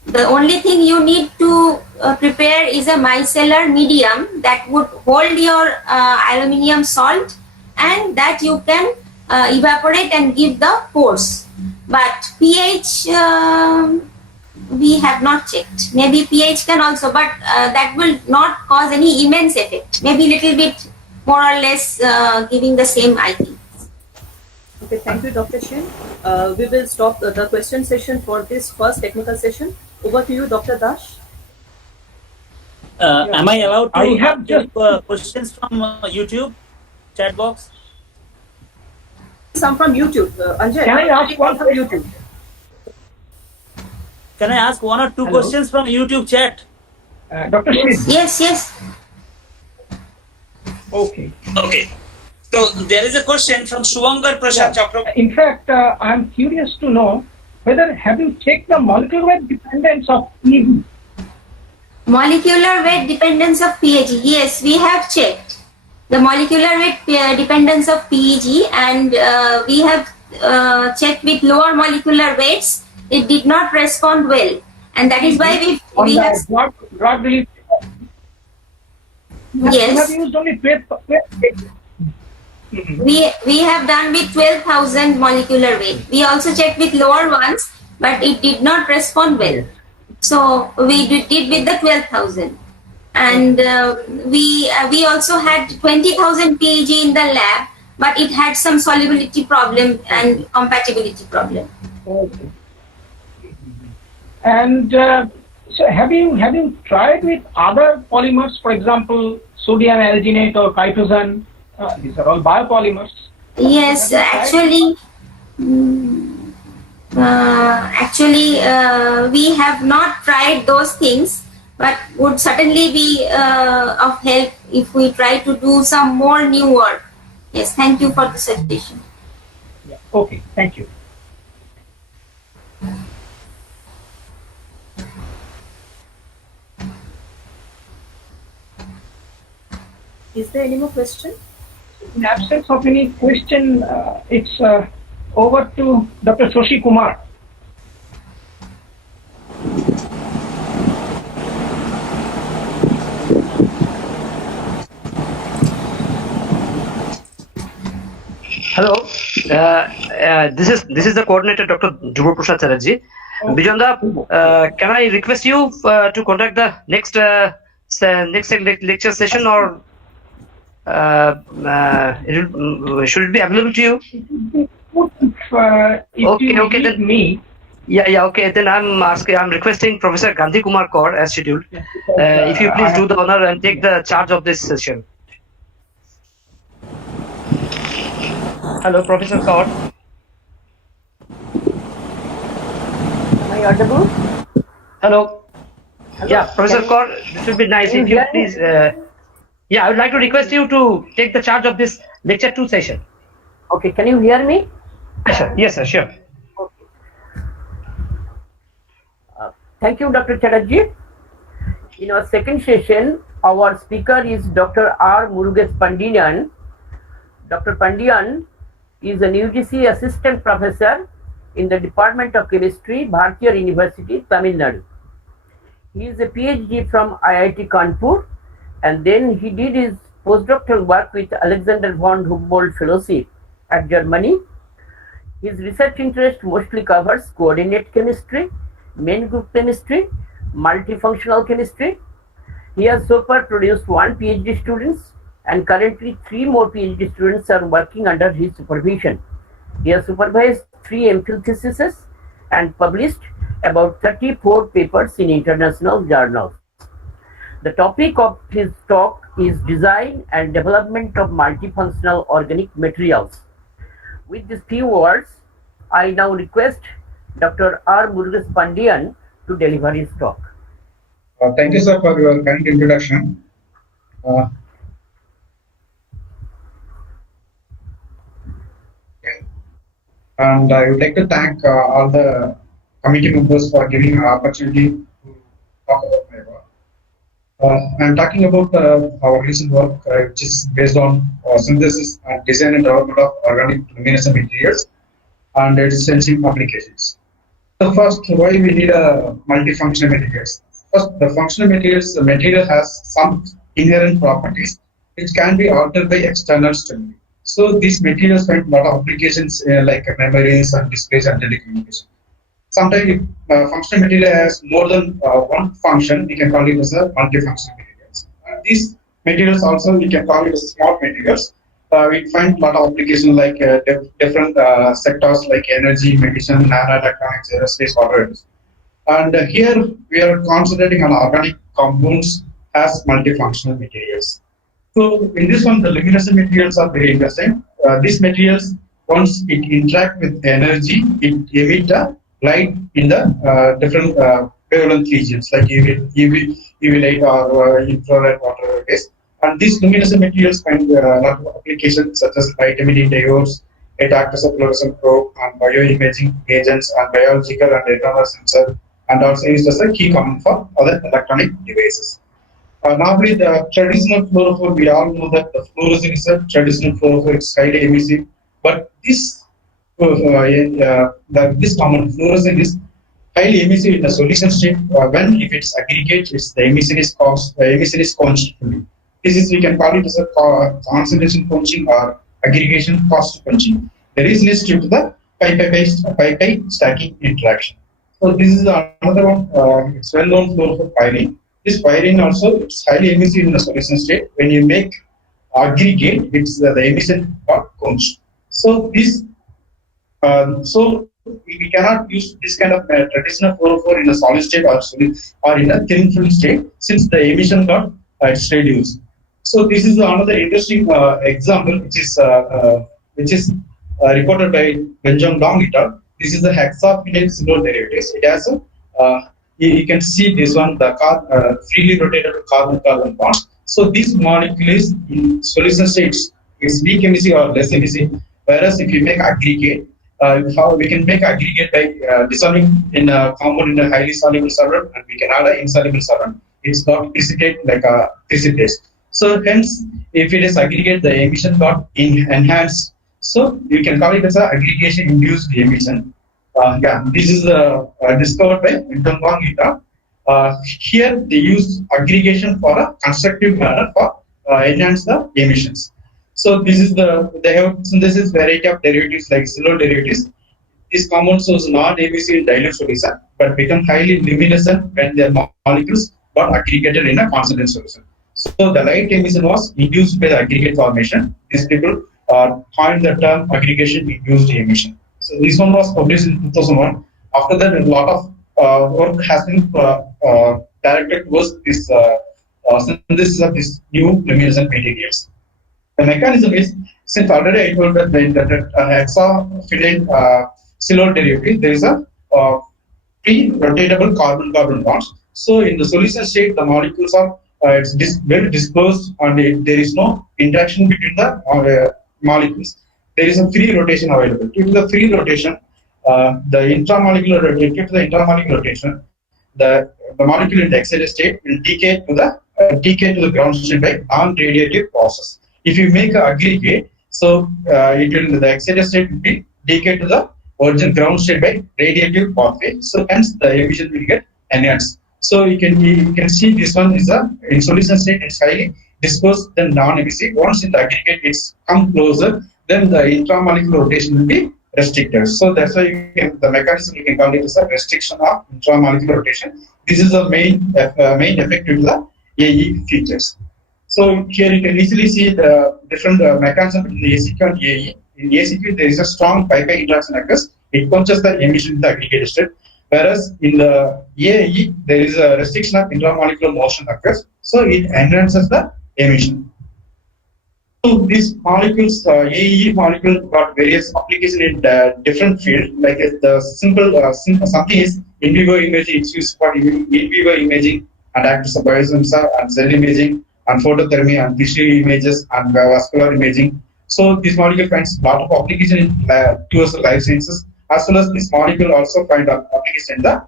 The only thing you need to prepare is a micellar medium that would hold your aluminium salt, and that you can evaporate and give the pores. But pH we have not checked. Maybe pH can also, but that will not cause any immense effect. Maybe little bit more or less giving the same IP. Okay, thank you, Dr. Shen. We will stop the question session for this first technical session. Over to you, Dr. Dash. Am I allowed to I have take questions from YouTube chat box? Some from YouTube. Anjay, Can I ask one from YouTube? Can I ask one or two Hello? questions from YouTube chat? Dr. Shen. Yes. Okay. Okay. So there is a question from Suvangar Prashant Chakraborty. In fact, I am curious to know whether have you checked the molecular weight dependence of PEG? Molecular weight dependence of PEG. Yes, we have checked the molecular weight dependence of PEG, and we have checked with lower molecular weights. It did not respond well, and that is why we have. Drug release. Yes. You have used only 12. We have done with 12,000 molecular weight. We also checked with lower ones, but it did not respond well. So we did with the 12,000, and we also had 20,000 PEG in the lab, but it had some solubility problem and compatibility problem. Okay. And so have you tried with other polymers, for example, sodium alginate or chitosan? These are all biopolymers. Yes, actually, Actually, we have not tried those things, but would certainly be of help if we try to do some more new work. Yes, thank you for the suggestion. Yeah. Okay, thank you. Is there any more question? In absence of any question, it's over to Dr. Soshi Kumar. Hello, this is the coordinator, Dr. Mesoporous Chatterjee. Bijanda, can I request you to contact the next lecture session, or should it be available to you? Okay, then me. Yeah, okay. Then I'm requesting Professor Gandhi Kumar Kaur as scheduled. If you please do the honor and take the charge of this session. Hello, Professor Kaur. Am I audible? Hello. Yeah, Professor Kaur, this would be nice if you please. Yeah, I would like to request you to take the charge of this lecture 2 session. Okay, can you hear me? Yes, sir, sure. Okay. Thank you, Dr. Chatterjee. In our second session, our speaker is Dr. R. Murugesh Pandian. Dr. Pandian is an UGC assistant professor in the Department of Chemistry, Bharatiya University, Tamil Nadu. He is a PhD from IIT Kanpur, and then he did his postdoctoral work with Alexander von Humboldt Fellowship at Germany. His research interest mostly covers coordinate chemistry, main group chemistry, multifunctional chemistry. He has so far produced 1 PhD students, and currently 3 more PhD students are working under his supervision. He has supervised 3 MPhil theses and published about 34 papers in international journals. The topic of his talk is design and development of multifunctional organic materials. With these few words, I now request Dr. R. Murugesh Pandian to deliver his talk. Thank you, sir, for your kind introduction. And I would like to thank all the committee members for giving an opportunity to talk about my work. I'm talking about our recent work, which is based on synthesis and design and development of organic luminescent materials and its sensing applications. So first, why we need a multifunctional materials? First, the functional materials, the material has some inherent properties which can be altered by external stimuli. So these materials find a lot of applications like memories and displays and telecommunication. Sometimes if functional material has more than one function, we can call it as a multifunctional materials. And these materials also we can call it as small materials. We find a lot of applications like different sectors like energy, medicine, nanoelectronics, aerospace, others. And here we are concentrating on organic compounds as multifunctional materials. So in this one, the luminescent materials are very interesting. These materials, once it interact with energy, it emit a light in the different wavelength regions like UV light or infrared, whatever it is. And these luminescent materials find a lot of applications such as light emitting diodes, it acts as a fluorescent probe, and bioimaging agents, and biological and ethanol sensor, and also used as a key common for other electronic devices. Normally, the traditional fluorophore, we all know that the fluorescent is a traditional fluorophore, it's highly emissive, but this this common fluorescent is highly emissive in a solution state. When if it's aggregate, it's the emission is quenched. This is, we can call it as a concentration quenching or aggregation cost quenching. The reason is due to the pi stacking interaction. So this is another one. It's well known for firing. This firing also, it's highly emissive in the solution state. When you make aggregate, it's the emission got quenched. So this, so we cannot use this kind of traditional fluorophore in a solid state or in a thin film state, since the emission got it's reduced. So this is another interesting example, which is reported by Benjamin Long et al. This is the hexaphenyl silver derivatives. It has a, you can see this one, the freely rotated carbon-carbon bond. So this molecule is in solution states is weak chemistry or less chemistry. Whereas if you make aggregate, how we can make aggregate by dissolving in a compound in a highly soluble solvent, and we can add an insoluble solvent. It's not precipitate like a precipitate. So hence, if it is aggregate, the emission got enhanced. So you can call it as a aggregation induced emission. Yeah, this is discovered by Dong Ita. Here they use aggregation for a constructive manner for enhance the emissions. So this is they have synthesis variety of derivatives like silver derivatives. These compounds shows not ABC in dilute solution, but become highly luminescent when their molecules got aggregated in a concentrated solution. So the light emission was induced by the aggregate formation. These people coined the term aggregation induced emission. So this one was published in 2001. After that, a lot of work has been directed towards this synthesis of these new luminescent materials. The mechanism is, since already I told that the hexaphenyl silver derivative, there is a pre-rotatable carbon-carbon bonds. So in the solution state, the molecules are well disposed, and there is no interaction between the molecules. There is a free rotation available. Due to the free rotation, the intramolecular rotation, the molecule in the excited state will decay to the ground state by non-radiative process. If you make an aggregate, so the excited state will be decay to the original ground state by radiative pathway. So hence the emission will get enhanced. So you can see this one is in solution state, it's highly disposed, then non-emissive. Once in the aggregate it's come closer, then the intramolecular rotation will be restricted. So that's why the mechanism you can call it as a restriction of intramolecular rotation. This is the main effect to the AE features. So here you can easily see the different mechanism in the ACQ and AE. In ACQ there is a strong pi-pi interaction occurs. It quenches the emission in the aggregate state. Whereas in the AE there is a restriction of intramolecular motion occurs. So it enhances the emission. So these molecules, AE molecule got various applications in different fields. Like the simple something is in vivo imaging. It's used for in vivo imaging and acts as biosensor and cell imaging and phototherapy and tissue images and vascular imaging. So this molecule finds a lot of application in towards life sciences, as well as this molecule also find application in the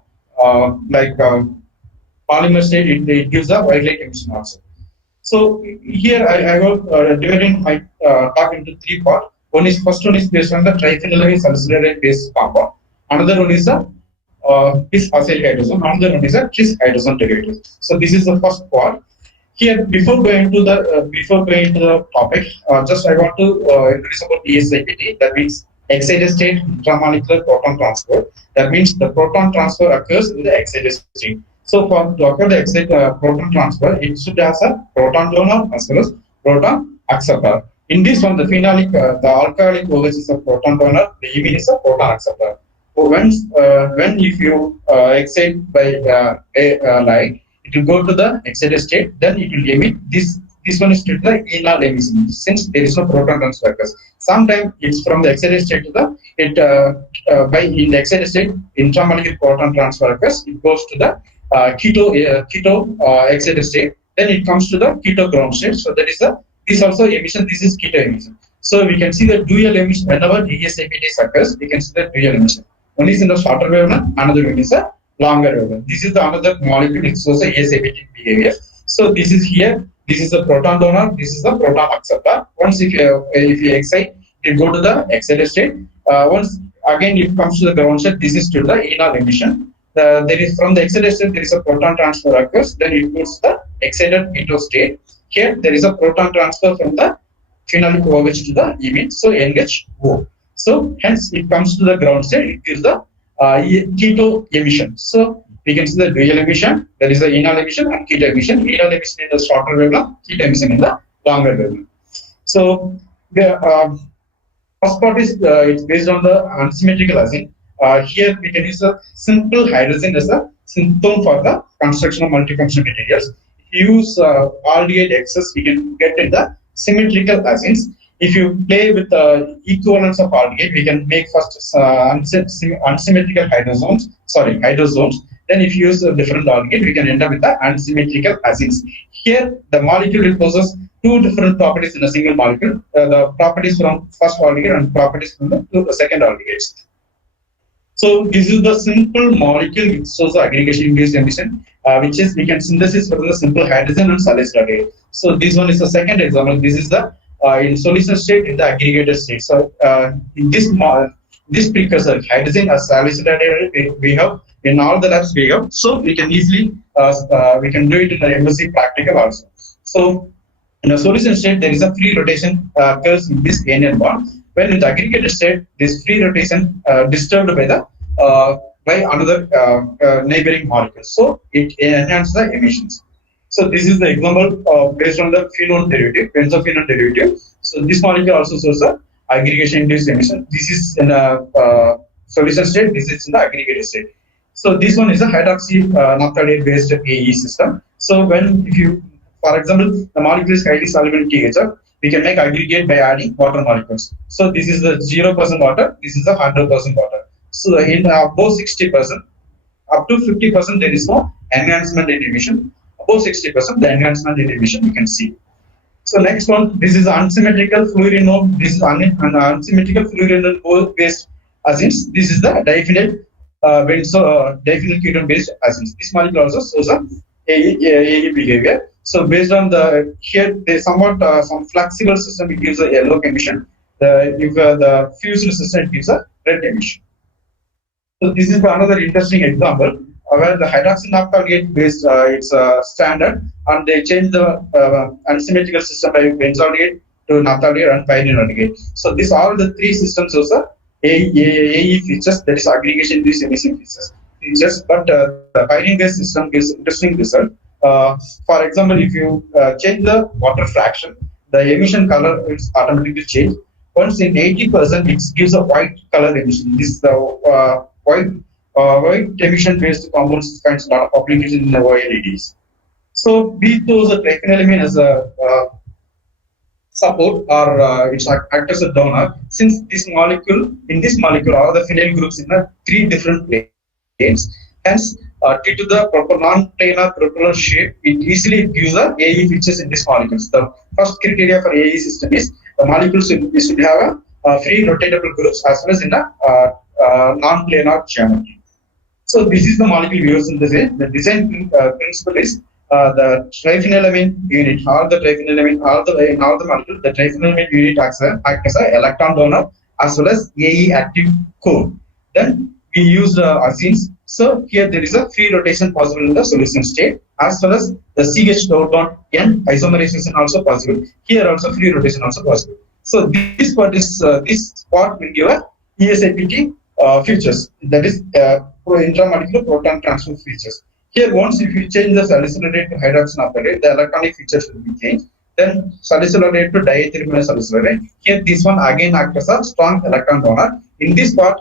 polymer state. It gives a white light emission also. So here I have divided my talk into three parts. First one is based on the triphenylene salicylate based compound. Another one is a bis acyl hydrogen. Another one is a tris hydrogen derivative. So this is the first part. Here, before going to the topic, just I want to introduce about ESIPT. That means excited state intramolecular proton transfer. That means the proton transfer occurs in the excited state. So to occur the excited proton transfer, it should have a proton donor as well as proton acceptor. In this one, the phenolic, the alcoholic OH is a proton donor, the imine is a proton acceptor. So when if you excite by light, it will go to the excited state, then it will emit this. This one is to the inner emission, since there is no proton transfer occurs. Sometimes it's from the excited state to the in the excited state intramolecular proton transfer occurs. It goes to the keto excited state. Then it comes to the keto ground state. So that is this also emission. This is keto emission. So we can see the dual emission whenever ESIPT occurs. We can see the dual emission. One is in the shorter wavelength, another one is a longer wavelength. This is the another molecule. It shows the ESIPT behavior. So this is here. This is the proton donor. This is the proton acceptor. Once if you excite, it go to the excited state. Once again it comes to the ground state. This is to the inner emission. There is from the excited state there is a proton transfer occurs. Then it goes to the excited keto state. Here there is a proton transfer from the phenolic OH to the imine. So NHO. So hence it comes to the ground state. It gives the keto emission. So we can see the dual emission. There is the enol emission and keto emission. Enol emission in the shorter wavelength, keto emission in the longer wavelength. So the first part is it's based on the unsymmetrical acid. Here we can use a simple hydrogen as a symptom for the construction of multifunctional materials. If you use aldehyde excess, we can get in the symmetrical acids. if you play with the equivalence of aldehyde, we can make first unsymmetrical hydrozones. Then if you use a different aldehyde, we can end up with the unsymmetrical acids. Here, the molecule will possess two different properties in a single molecule. The properties from first aldehyde and properties from the second aldehydes. So this is the simple molecule which shows the aggregation-induced emission, which is we can synthesis from the simple hydrogen and salicylate. So this one is the second example. This is the in solution state in the aggregated state. So in this precursor hydrogen as salicylate we have in all the labs we have. So we can easily we can do it in the MSc practical also. So in a solution state there is a free rotation occurs in this anion bond. When in the aggregated state, this free rotation disturbed by the by another neighboring molecule, so it enhances the emissions. So this is the example based on the phenol derivative, benzophenol derivative. So this molecule also shows the aggregation-induced emission. This is in a solution state. This is in the aggregated state. So this one is a hydroxy naphthalate-based AE system. So when if you, for example, the molecule is highly soluble in THF, we can make aggregate by adding water molecules. So this is the 0% water, this is the 100% water. So in above 60%, up to 50% there is no enhancement in emission. Above 60% the enhancement in emission you can see. So next one, this is unsymmetrical fluorinol. This is unsymmetrical fluorinol based acids. This is the diphenyl diphenyl ketone based acids. This molecule also shows a AE behavior. So based on the here, there's somewhat some flexible system. It gives a yellow emission. If the fused system, it gives a red emission. So this is another interesting example where the hydroxy naphthalate based it's standard, and they change the unsymmetrical system by benzaldehyde to naphthalate and pyrenoldehyde. So these all the three systems also AE features, that is aggregation-induced emission features. But the pyrene-based system gives interesting result. For example, if you change the water fraction, the emission color is automatically changed. Once in 80%, it gives a white color emission. This is the white emission-based compounds finds a lot of application in the OLEDs. So we chose a triphenylamine as a support, or it acts as a donor. Since this molecule, all the phenyl groups in the three different planes. Hence, due to the proper non-planar propeller shape, it easily gives the AE features in these molecules. The first criteria for AE system is the molecules should have a free rotatable groups as well as in a non-planar geometry. So this is the molecule we use in the design. The design principle is the triphenylamine unit, or the triphenylamine, in all the molecules, the triphenylamine unit acts as an electron donor as well as AE active core. Then we use the acids. So here there is a free rotation possible in the solution state, as well as the CH double bond N isomerization also possible. Here also free rotation also possible. So this part will give a ESAPT features, that is intramolecular proton transfer features. Here once if you change the salicylate to hydroxy naphthalate, the electronic features will be changed. Then salicylate to diethylminosalicylate. Here this one again acts as a strong electron donor. In this part,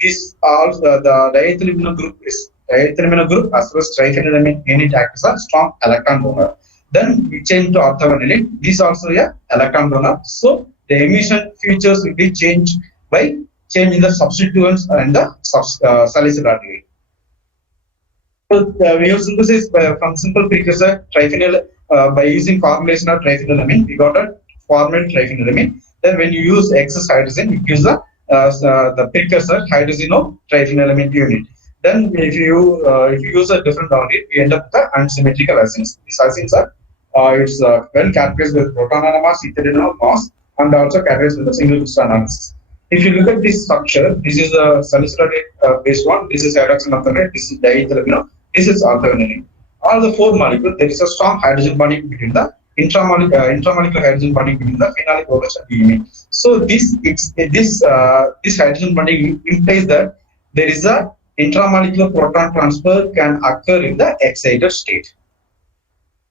this also the diethylmino group is diethylmino group as well as triphenylamine unit acts as a strong electron donor. Then we change to orthogonalate. This also a electron donor. So the emission features will be changed by changing the substituents and the salicylate. So we have synthesis from simple precursor triphenyl by using formulation of triphenylamine. We got a formed triphenylamine. Then when you use excess hydrogen, it gives the precursor hydrazine triphenylamine unit. Then if you use a different aldehyde, we end up with the unsymmetrical acids. These acids are well characterized with proton mass, ethyl mass, and also characterized with the single crystal analysis. If you look at this structure, this is the salicylate based one, this is hydroxy naphthalate, this is diethylmino, this is orthogonalate. All the four molecules, there is a strong hydrogen bonding between the intramolecular hydrogen bonding between the phenolic OH and imine. So this hydrogen bonding implies that there is a intramolecular proton transfer can occur in the excited state.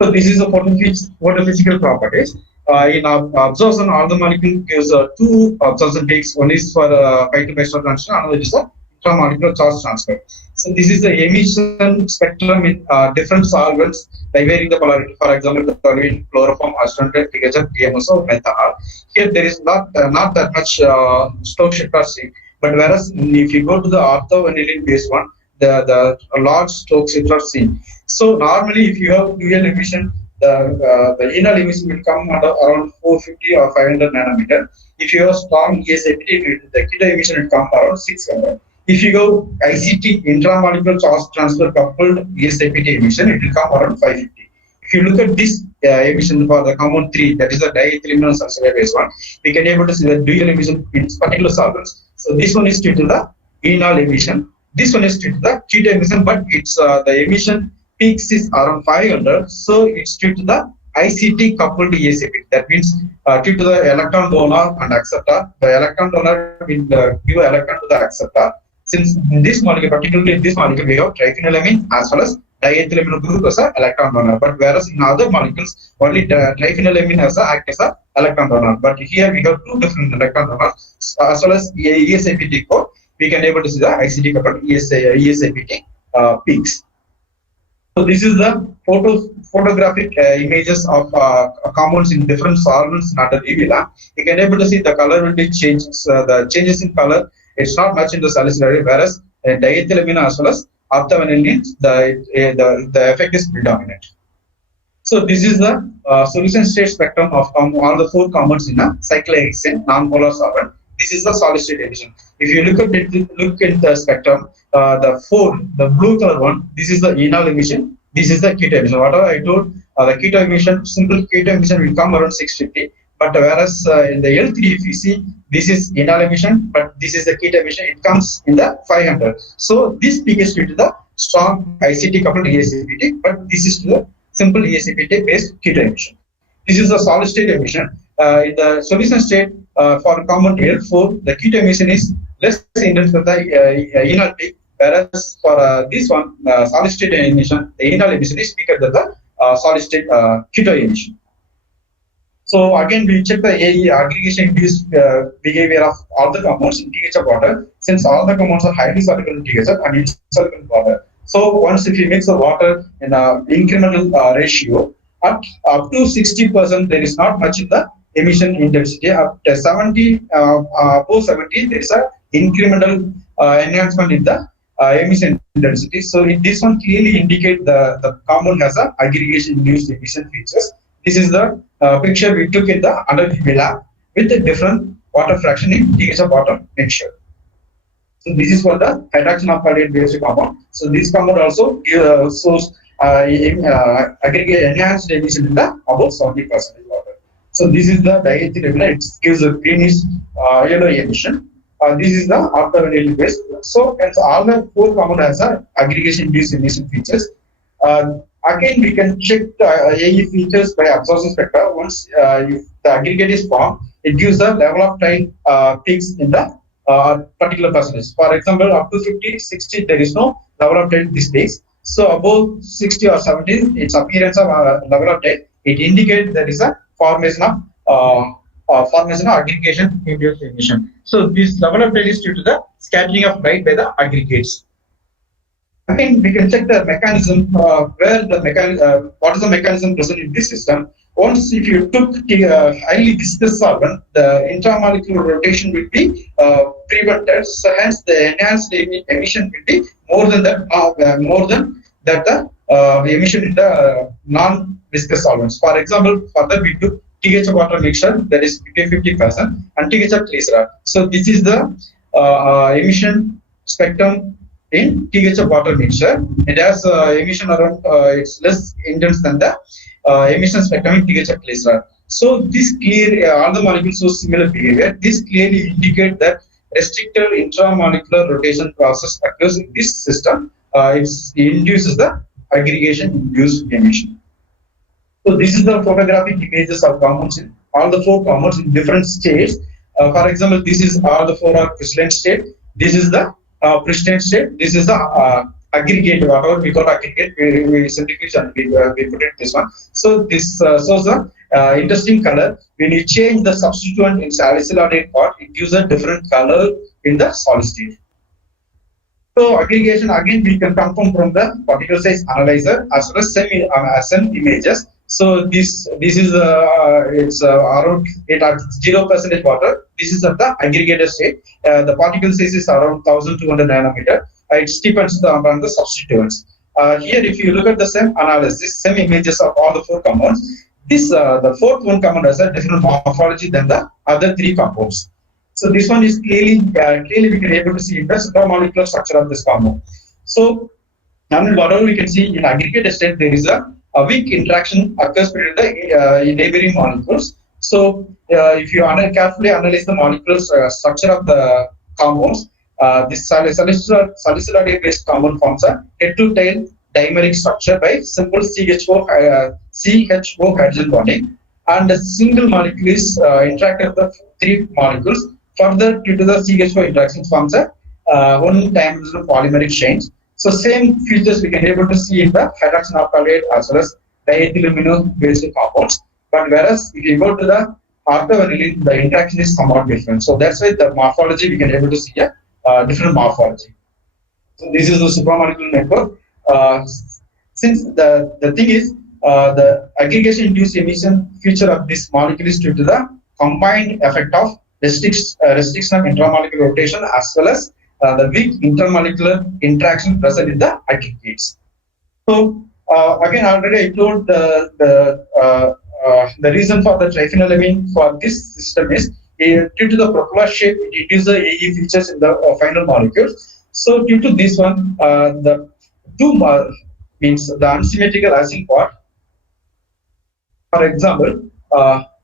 So this is the photophysical properties. In absorption, all the molecule gives two absorption peaks. One is for phytopastoral transition, another is the intramolecular charge transfer. So this is the emission spectrum in different solvents by varying the polarity. For example, the toluene, chloroform, acetonitrile, THF, PMSO, methanol. Here there is not that much Stokes-Shepard sink. But whereas if you go to the ortho-vanillin based one, the large Stokes-Shepard sink. So normally, if you have dual emission, the inner emission will come at around 450 or 500 nanometer. If you have strong ESAPT, the keto emission will come around 600. If you go ICT, intramolecular charge transfer coupled ESAPT emission, it will come around 550. If you look at this emission for the compound 3, that is the diethylamino sulfide based one, we can able to see the dual emission in particular solvents. So this one is due to the enol emission. This one is due to the keto emission, but it's the emission peaks is around 500, so it's due to the ICT coupled ESAPT. That means due to the electron donor and acceptor, the electron donor will give electron to the acceptor. Since in this molecule, particularly in this molecule, we have triphenylamine as well as diethylamino group as an electron donor. But whereas in other molecules, only triphenylamine has act as an electron donor. But here we have two different electron donors as well as ESAPT core. We can able to see the ICT coupled ESAPT peaks. So this is the photographic images of compounds in different solvents under UV lamp. You can able to see the color will be changed. The changes in color, it's not much in the salicylate, whereas diethylamino as well as ortho-vanillin, the effect is predominant. So this is the solution state spectrum of all the 4 compounds in a cyclohexane non-polar solvent. This is the solid state emission. If you look at the spectrum, the blue color one, this is the enol emission, this is the keto emission. Whatever I told, the keto emission, simple keto emission will come around 650. But whereas in the L3, if you see, this is enol emission, but this is the keto emission, it comes in the 500. So this peak is due to the strong ICT coupled ESAPT, but this is to the simple ESAPT based keto emission. This is the solid state emission. In the solution state for compound L4, the keto emission is less intense than the enol peak, whereas for this one, solid state emission, the enol emission is bigger than the solid state keto emission. So again, we check the AE aggregation induced behavior of all the compounds in THF water, since all the compounds are highly soluble in THF and insoluble in water. So once if you mix the water in an incremental ratio, up to 60%, there is not much in the emission intensity. Up to 70, above 70, there is a incremental enhancement in the emission intensity. So this one clearly indicates the compound has a aggregation induced emission features. This is the picture we took in the under lab with a different water fraction in THF water mixture. So this is for the hydrogen alkylate based compound. So this compound also shows aggregate enhanced emission in the about 70% water. So this is the diethylamino. It gives a greenish yellow emission. This is the ortho-vanillin based. So all the 4 compound has a aggregation induced emission features. Again, we can check the AE features by absorption spectra. Once if the aggregate is formed, it gives the level of time peaks in the particular percentage. For example, up to 50, 60, there is no level of time this peaks. So above 60 or 70, its appearance of level of time, it indicates there is a formation of aggregation induced emission. So this level of time is due to the scattering of light by the aggregates. Again, we can check the mechanism what is the mechanism present in this system. Once if you took highly viscous solvent, the intramolecular rotation will be prevented. So hence the enhanced emission will be more than the emission in the non-viscous solvents. For example, further we took THF water mixture, that is 50% and THF glycerol. So this is the emission spectrum in THF water mixture. It has emission around, it's less intense than the emission spectrum in THF glycerol. So this all the molecules show similar behavior. This clearly indicates that restricted intramolecular rotation process occurs in this system. It induces the aggregation induced emission. So this is the photographic images of compounds in all the 4 compounds in different states. For example, this is all the 4 are crystalline state. This is the pristine state. This is the aggregate, whatever we call aggregate, we centrifuge and we put it this one. So this shows the interesting color. When you change the substituent in salicylate part, it gives a different color in the solid state. So aggregation again we can confirm from the particle size analyzer as well as SEM images. So this is it's around it at 0% water. This is at the aggregated state. The particle size is around 1,200 nanometer. It depends on the substituents. Here, if you look at the SEM analysis, SEM images of all the four compounds, this the fourth one compound has a different morphology than the other three compounds. So this one is clearly we can able to see in the supramolecular structure of this compound. So whatever we can see in aggregate state, there is a weak interaction occurs between the neighboring molecules. So if you carefully analyze the molecular structure of the compounds, this salicylate based compound forms a head-to-tail dimeric structure by simple CHO hydrogen bonding, and a single molecule is interacted with the three molecules. Further, due to the CHO interaction, forms a one-dimensional polymeric chain. So same features we can able to see in the hydroxy alkylate as well as diethylamino based compounds. But whereas if you go to the orthogonally, the interaction is somewhat different. So that's why the morphology we can able to see a different morphology. So this is the supramolecular network. Since the thing is the aggregation induced emission feature of this molecule is due to the combined effect of restriction of intramolecular rotation as well as the weak intermolecular interaction present in the aggregates. So again, already I told the reason for the triphenylamine for this system is due to the propeller shape, it induces the AE features in the final molecules. So due to this one, the two means the unsymmetrical acid part. For example,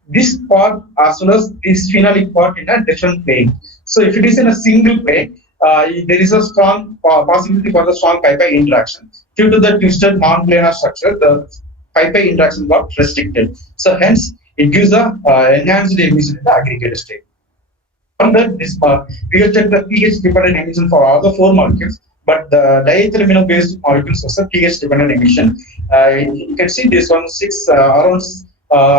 this part as well as this phenolic part in a different plane. So if it is in a single plane, there is a strong possibility for the strong pi-pi interaction. Due to the twisted non-planar structure, the pi-pi interaction got restricted. So hence, it gives a enhanced emission in the aggregate state. Under this part, we will check the pH dependent emission for all the four molecules, but the diethylamino based molecules also pH dependent emission. You can see this one around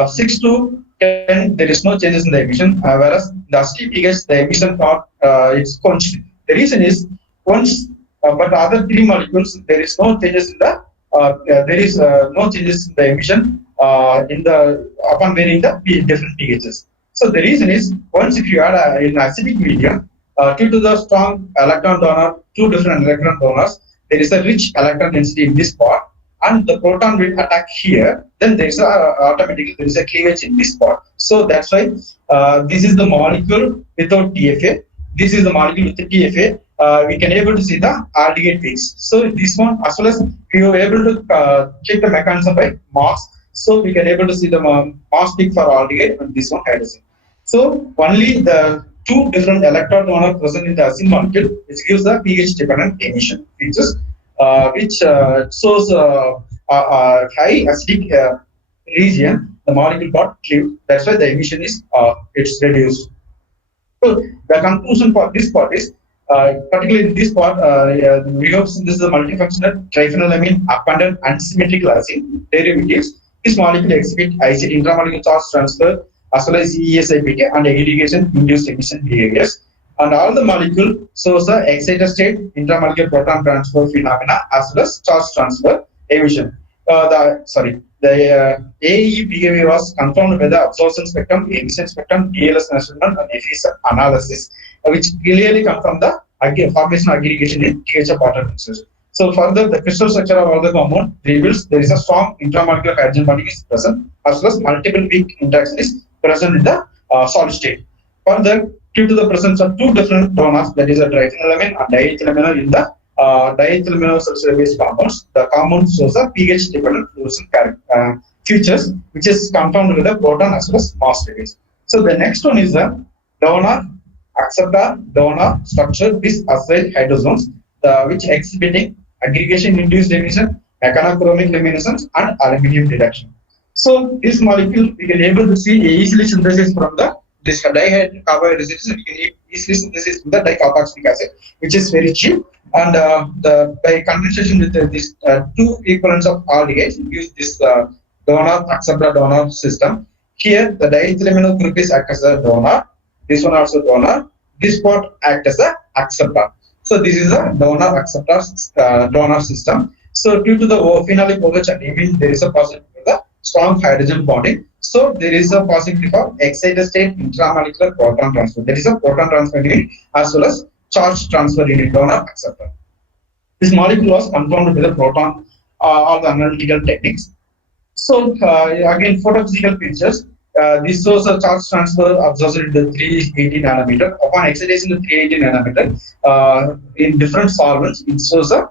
6 to 10, there is no changes in the emission, whereas the acetic pH, the emission part it's constant. The reason is once, but the other three molecules, there is no changes in the no changes in the emission upon varying the different pHs. So the reason is once if you add in acidic medium, due to the strong electron donor, two different electron donors, there is a rich electron density in this part, and the proton will attack here. Then there is automatically there is a cleavage in this part. So that's why this is the molecule without TFA. This is the molecule with the TFA. We can able to see the aldehyde peaks. So this one as well as we were able to check the mechanism by mass. So we can able to see the mass peak for aldehyde and this one hydrogen. So only the two different electron donors present in the acid molecule, which gives the pH dependent emission features, which shows high acidic region. The molecule got cleaved. That's why the emission is it's reduced. So the conclusion for this part is, particularly in this part, we hope this is a multifunctional triphenylamine abundant unsymmetrical acid derivatives. This molecule exhibit IC intramolecular charge transfer as well as ESIPK and aggregation induced emission behaviors. And all the molecule shows the excited state intramolecular proton transfer phenomena as well as charge transfer emission. The AE behavior was confirmed by the absorption spectrum, emission spectrum, DLS measurement, and efficiency analysis, which clearly confirm the formation aggregation in THF water mixtures. So further, the crystal structure of all the compound reveals there is a strong intramolecular hydrogen bonding is present, as well as multiple weak interaction is present in the solid state. Further, due to the presence of two different donors, that is a triphenylamine and diethylamino in the diethylamino substrate based compounds, the compound shows a pH dependent fluorescent features, which is confirmed with the proton as well as mass radius. So the next one is the donor acceptor donor structure with acyl hydrogens, which exhibiting aggregation induced emission, mechanochromic luminescence, and aluminum reduction. So this molecule we can able to see easily synthesis from the this dicarboxylic we can easily synthesis from the dicarboxylic acid, which is very cheap. And by condensation with these two equivalents of aldehydes, use this donor acceptor donor system. Here the diethylamino group is act as a donor. This one also donor. This part act as a acceptor. So this is a donor acceptor donor system. So due to the phenolic OH and amine, there is a possibility for the strong hydrogen bonding. So there is a possibility for excited state intramolecular proton transfer. There is a proton transfer unit as well as charge transfer unit, donor acceptor. This molecule was confirmed with the proton or the analytical techniques. So again, photophysical features. This shows a charge transfer observed in the 380 nanometer. Upon excitation in 380 nanometer, in different solvents, it shows a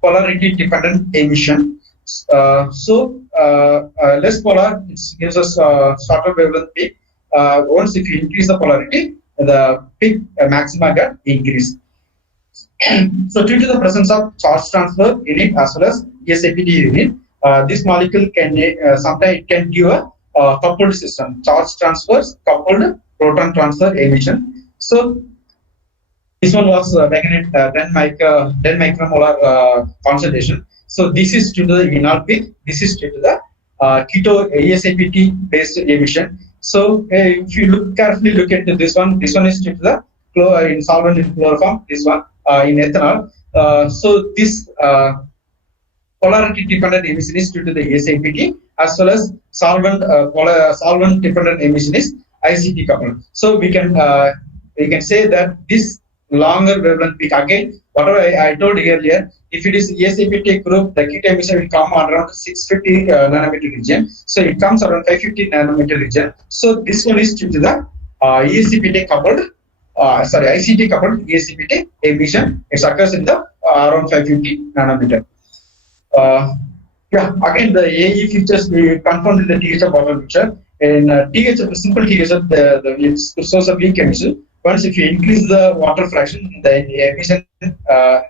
polarity dependent emission. Less polar, it gives us shorter wavelength peak. Once if you increase the polarity, the peak maxima get increased. So due to the presence of charge transfer unit as well as SAPD unit, this molecule can sometimes it can give a coupled system, charge transfers coupled proton transfer emission. So this one was taken at 10 micromolar concentration. So this is due to the enol peak. This is due to the keto ASAPT based emission. So if you look carefully, look at this one is due to the in solvent in chloroform. This one in ethanol. So this polarity dependent emission is due to the ASAPT as well as solvent dependent emission is ICT coupled. So we can say that this longer wavelength peak, again whatever I told earlier, if it is ASAPT group, the keto emission will come around 650 nanometer region. So it comes around 550 nanometer region. So this one is due to the ASAPT coupled ICT coupled ASAPT emission. It occurs in the around 550 nanometer. Again the AE features we confirmed in the THF water picture. In THF, simple THF, it's the source of weak emission. Once if you increase the water fraction, the emission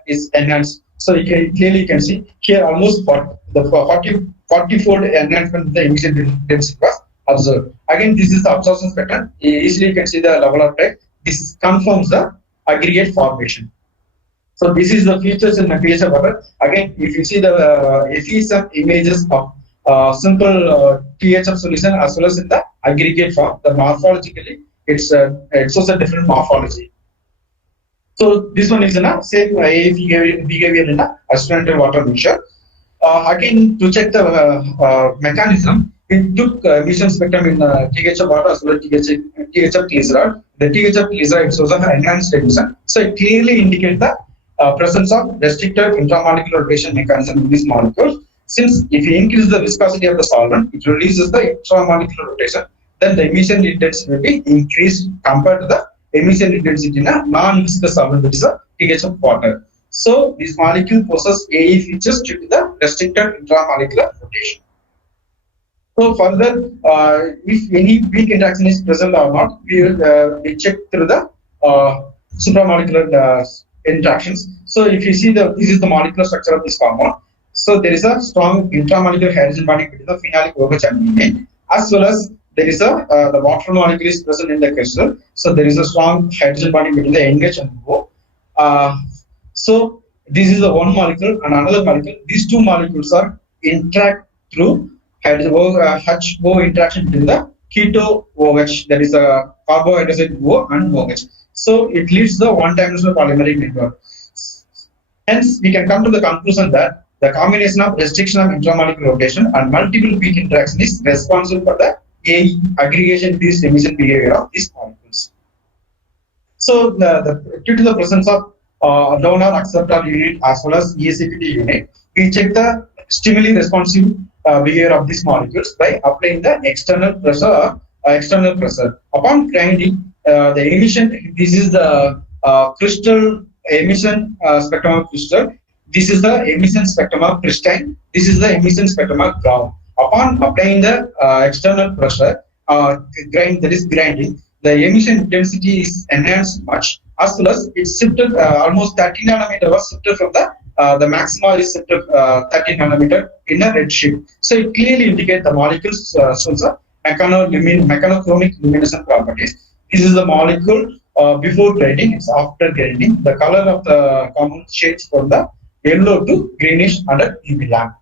is enhanced. So you can see here almost 40-fold enhancement in the emission density was observed. Again, this is the absorption spectrum. Easily you can see the level of tech. This confirms the aggregate formation. So this is the features in the THF water. Again, if you see the FESM images of simple THF solution as well as in the aggregate form, the morphologically it shows a different morphology. So this one is in a same behavior in a accidental water mixture. Again, to check the mechanism, we took emission spectrum in THF water as well as THF glycerol. The THF glycerol shows an enhanced emission. So it clearly indicates the presence of restricted intramolecular rotation mechanism in this molecule. Since if you increase the viscosity of the solvent, it reduces the intramolecular rotation, then the emission intensity will be increased compared to the emission intensity in a non-viscous solvent, which is a THF water. So this molecule possesses AE features due to the restricted intramolecular rotation. So further, if any weak interaction is present or not, we check through the supramolecular interactions. So if you see this is the molecular structure of this compound. So there is a strong intramolecular hydrogen bonding between the phenolic OH and amine, as well as there is the water molecule is present in the crystal. So there is a strong hydrogen bonding between the NH and O. So this is the one molecule and another molecule. These two molecules are interact through HO interaction between the keto OH, that is a carbohydroxide O and OH. So it leads the one-dimensional polymeric network. Hence, we can come to the conclusion that the combination of restriction of intramolecular rotation and multiple peak interaction is responsible for the aggregation induced emission behavior of these molecules. So, due to the presence of donor acceptor unit as well as ESAPT unit, we check the stimuli responsive behavior of these molecules by applying the external pressure. Upon grinding, the emission. This is the crystal emission spectrum of crystal. This is the emission spectrum of crystalline. This is the emission spectrum of ground. Upon applying the external pressure, grinding, the emission intensity is enhanced much. As well as it's shifted almost 30 nanometer was shifted from the maxima is shifted 30 nanometer in a red shift. So it clearly indicates the molecules shows a mechanochromic luminescent properties. This is the molecule before grinding. It's after grinding. The color of the compound shades from the yellow to greenish under UV lamp.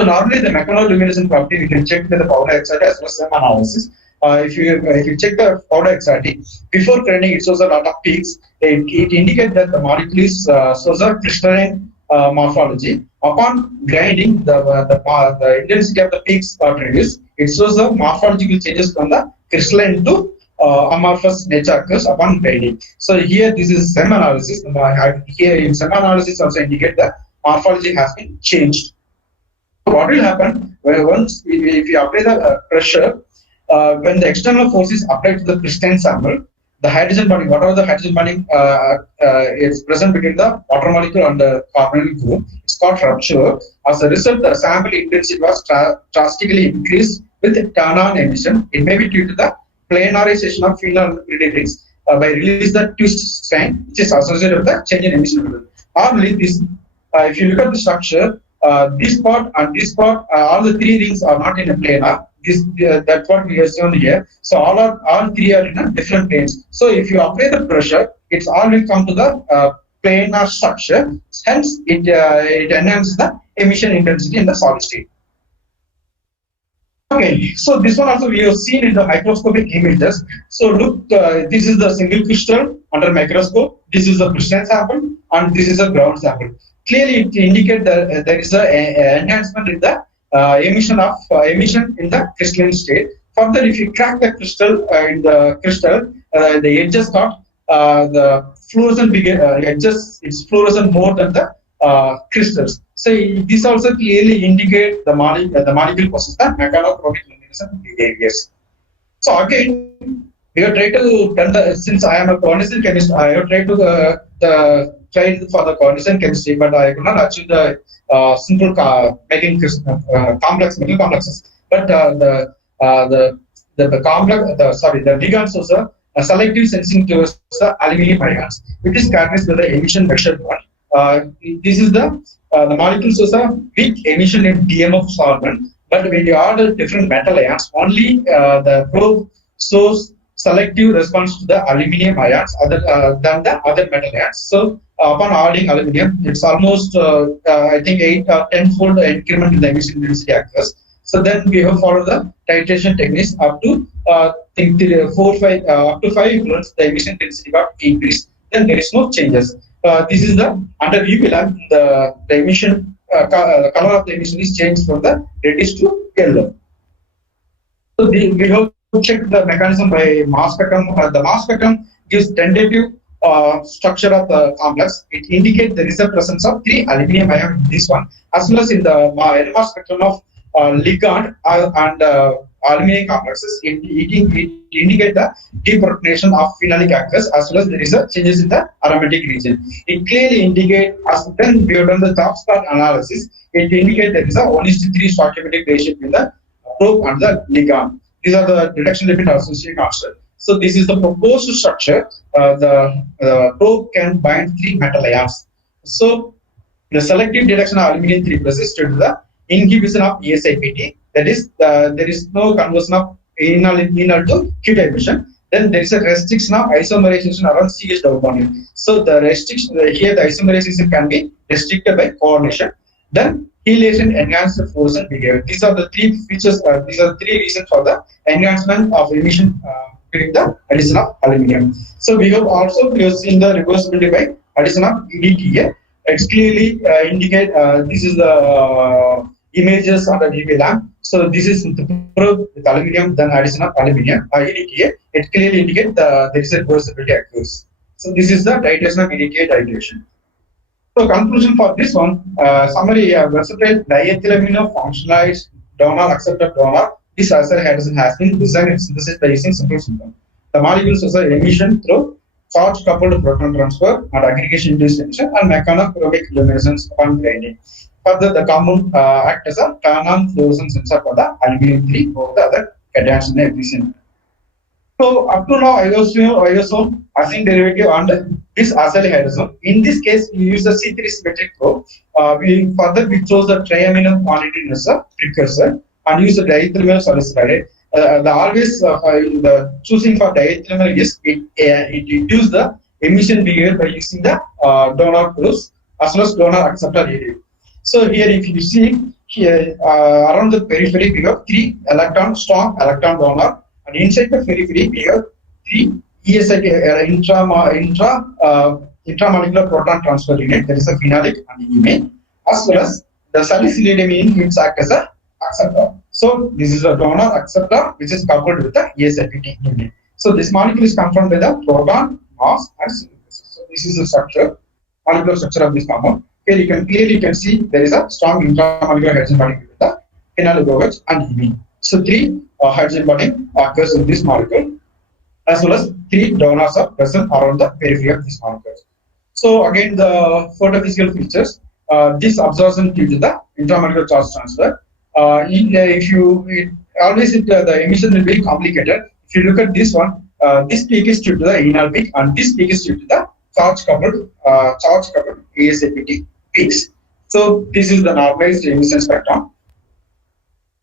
So normally the mechanoluminescent property we can check with the powder oxide as well as some analysis. if you check the powder XRT, before grinding it shows a lot of peaks. It indicates that the molecule is shows a crystalline morphology. Upon grinding, the intensity of the peaks are reduced. It shows the morphological changes from the crystalline to amorphous nature occurs upon grinding. So here this is SEM analysis. Here in SEM analysis also indicate that morphology has been changed. What will happen once if you apply the pressure, when the external force is applied to the crystalline sample, the hydrogen bonding, whatever the hydrogen bonding is present between the water molecule and the carbonyl group, it's called rupture. As a result, the sample intensity was drastically increased with turn-on emission. It may be due to the planarization of phenol rings by release the twist strain, which is associated with the change in emission level. Normally, this, if you look at the structure, this part and this part, all the three rings are not in a planar. That's what we have shown here. So all three are in a different planes. So if you apply the pressure, it's all will come to the planar structure. Hence, it enhances the emission intensity in the solid state. Okay, so this one also we have seen in the microscopic images. So look, this is the single crystal under microscope. This is the crystalline sample, and this is a ground sample. Clearly, it indicates that there is an enhancement in the emission in the crystalline state. Further, if you crack the crystal the edges got the fluorescent edges. It's fluorescent more than the crystals. So this also clearly indicates the molecule possesses the mechanochromic luminescent behaviors. So again, we have tried to since I am a coordination chemist, I have tried to tried for the coordination chemistry, but I could not achieve the simple making complex metal complexes. But the ligands also selective sensing towards the aluminium ions, which is characterized by the emission measured one. This is the molecules shows a weak emission in DM of solvent, but when you add different metal ions, only the probe shows selective response to the aluminium ions other than the other metal ions. So upon adding aluminium, it's almost I think 8 or 10-fold increment in the emission intensity occurs. So then we have followed the titration techniques up to up to 5 volts, the emission intensity got increased. Then there is no changes. This is the under UV lamp, the emission color of the emission is changed from the reddish to yellow. So we have check the mechanism by mass spectrum. The mass spectrum gives tentative structure of the complex. It indicates there is a presence of 3 aluminium ion in this one, as well as in the NMR spectrum of ligand and aluminium complexes. It indicates the deprotonation of phenolic aqueous, as well as there is a changes in the aromatic region. It clearly indicates, as then we have done the top spot analysis, it indicates there is a 1:3 stoichiometric ratio between the probe and the ligand. These are the detection limit associated constant. So this is the proposed structure. The probe can bind 3 metal ions. So the selective detection of aluminium 3+ is due to the inhibition of ESIPT. That is, there is no conversion of enol to Q emission. Then there is a restriction of isomerization around CH double bonding. So the restriction here, the isomerization can be restricted by coordination. Then chelation enhanced fluorescent behavior. These are the 3 features. These are 3 reasons for the enhancement of emission during the addition of aluminium. So we have seen the reversibility by addition of EDTA. It's clearly indicate this is the images under UV lamp. So this is the probe with aluminium, then addition of aluminium EDTA. It clearly indicates there is a reversibility occurs. So this is the titration of EDTA titration. So conclusion for this one, summary: versatile diethylamino functionalized donor acceptor donor. This acyl hydrogen has been designed and synthesized by using simple syndrome. The molecules are emission through charge-coupled proton transfer and aggregation-induced emission and mechanochromic luminescence upon grinding. Further, the compound act as a turn-on fluorescent sensor for the aluminium 3 over the other cations in every center. So up to now, iosome acid derivative and this acyl hydrogen. In this case, we use the C3 symmetric probe. We chose the triamino quantity as a precursor and use the diethylamino salicylate. The choosing for diethylamino is it reduces the emission behavior by using the donor probes as well as donor acceptor area. So here, if you see here around the periphery, we have 3 strong electron donor And inside the periphery, we have three ESI intramolecular proton transfer unit. There is a phenolic and imine, as well as the salicylidamine units act as a acceptor. So this is a donor acceptor which is coupled with the ESIPT unit. So this molecule is confirmed by the proton, mass, and synthesis. So this is the structure, molecular structure of this compound. Here you can clearly see there is a strong intramolecular hydrogen bonding with the phenyl OH and imine. So three hydrogen bonding occurs in this molecule, as well as three donors are present around the periphery of this molecule. So again, the photophysical features, this absorption due to the intramolecular charge transfer. The emission will be complicated. If you look at this one, this peak is due to the enal peak, and this peak is due to the charge coupled ASAPT peaks. So this is the normalized emission spectrum.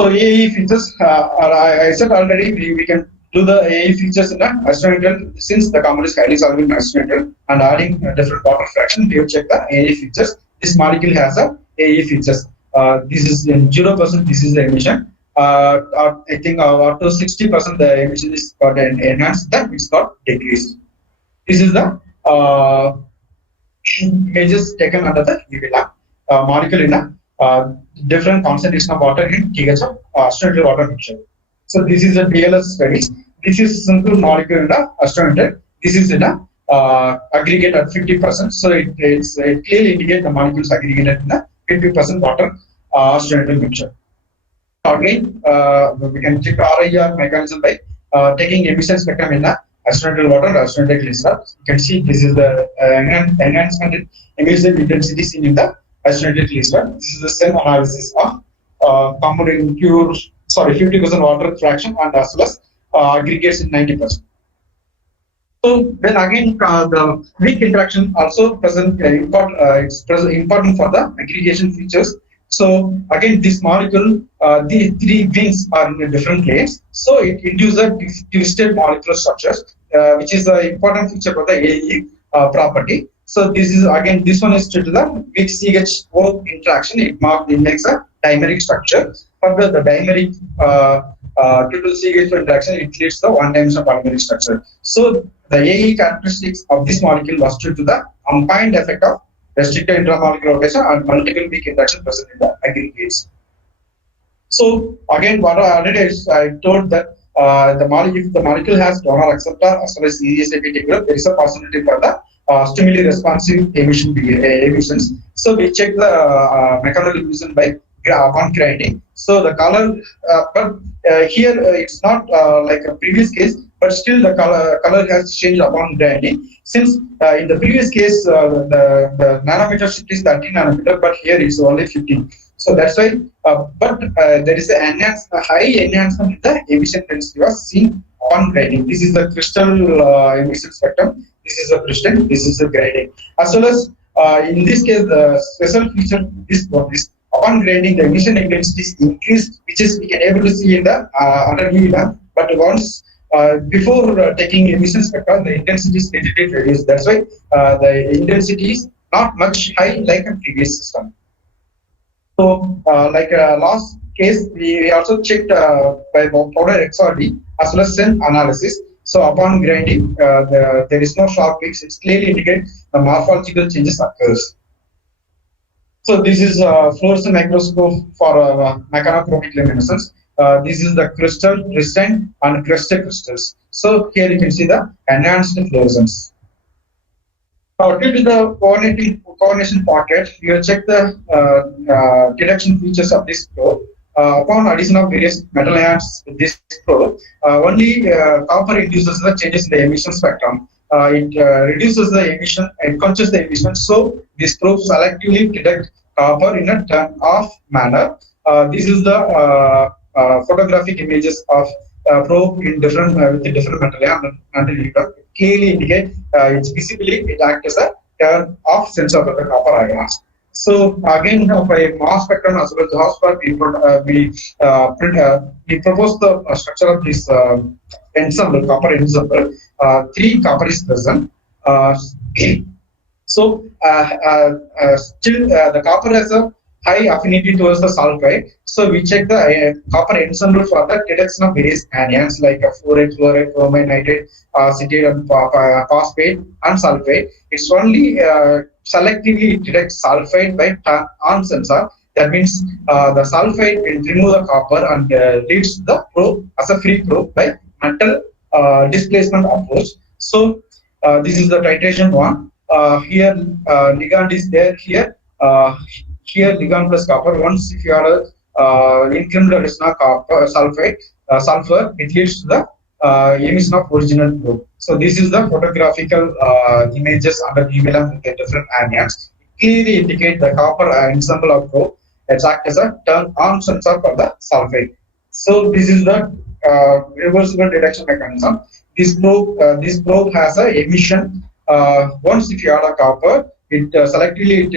So AE features, I said already, we can do the AE features in an instrumental, since the compound is highly soluble in instrumental and adding different water fraction. We will check the AE features. This molecule has a AE features. This is in 0%. This is the emission. I think up to 60% the emission is got enhanced. That it's got decreased. This is the images taken under the UV lamp. Molecule in a different concentration of water in TH of instrumental water mixture. So this is a DLS study. This is simple molecule in the instrumental. This is in a aggregate at 50%. So it clearly indicates the molecules aggregated in a 50% water instrumental mixture. Again, we can check RIR mechanism by taking emission spectrum in the instrumental water or instrumental glycerol. You can see this is the enhancement in emission intensity seen in the instrumental glycerol. This is the same analysis of compound in 50% water fraction and as well as aggregates in 90%. So then again, the weak interaction also present it's important for the aggregation features. So again, this molecule, the three wings are in different layers. So it induces a twisted molecular structures, which is an important feature for the AE property. So this is again, this one is due to the weak CHO interaction. It makes a dimeric structure. Further, the dimeric due to CHO interaction, it leads to one-dimensional polymeric structure. So the AE characteristics of this molecule was due to the combined effect of restricted intramolecular rotation and multiple weak interaction present in the aggregates. So again, what I told that if the molecule has donor acceptor as well as ESAPT group, there is a possibility for the stimuli responsive emissions. So we check the mechanical emission by upon grinding. So the color, here it's not like a previous case, but still the color has changed upon grinding. Since in the previous case the nanometer shift is 13 nanometer, but here it's only 15. So that's why. But there is a high enhancement in the emission density was seen on grinding. This is the crystal emission spectrum. This is the crystal. This is the grinding. As well as in this case, the special feature is this. Upon grinding, the emission intensity is increased, which is we can able to see in the under UV lamp. But once before taking emission spectrum, the intensity is little reduced. That's why the intensity is not much high like a previous system. So, like last case, we also checked by powder XRD as well as SEN analysis. So, upon grinding, there is no sharp peaks. It clearly indicates the morphological changes occurs. So this is fluorescent microscope for mechanochromic luminescence. This is the crystal, crystalline, and crested crystals. So here you can see the enhanced fluorescence. Due to the coordination pocket, we will check the detection features of this probe. Upon addition of various metal ions with this probe, only copper induces the changes in the emission spectrum. It reduces the emission and quenches the emission. So this probe selectively detects copper in a turn-off manner. This is the photographic images of probe in different with the different metal ion until you clearly indicate it's visibly it acts as a turn-off sensor for the copper ions. So again, by mass spectrum as well as the hotspot, we propose the structure of this ensemble, copper ensemble. 3 copper is present. So still the copper has a high affinity towards the sulfide. So we check the copper ensemble for the detection of various anions like fluoride, chloride, bromide, nitrate, acetate, and phosphate and sulfide. It's only selectively detects sulfide by turn-on sensor. That means the sulfide will remove the copper and leads to the probe as a free probe by metal displacement approach. So this is the titration one. Here ligand is there here. Here ligand plus copper. Once if you are incremental addition of copper sulfate sulfur, it leads to the emission of original probe. So this is the photographical images under ULM with the different anions. Clearly indicate the copper ensemble of probe. It acts as a turn-on sensor for the sulfate. So this is the reversible detection mechanism. This probe has a emission. Once if you add a copper, it selectively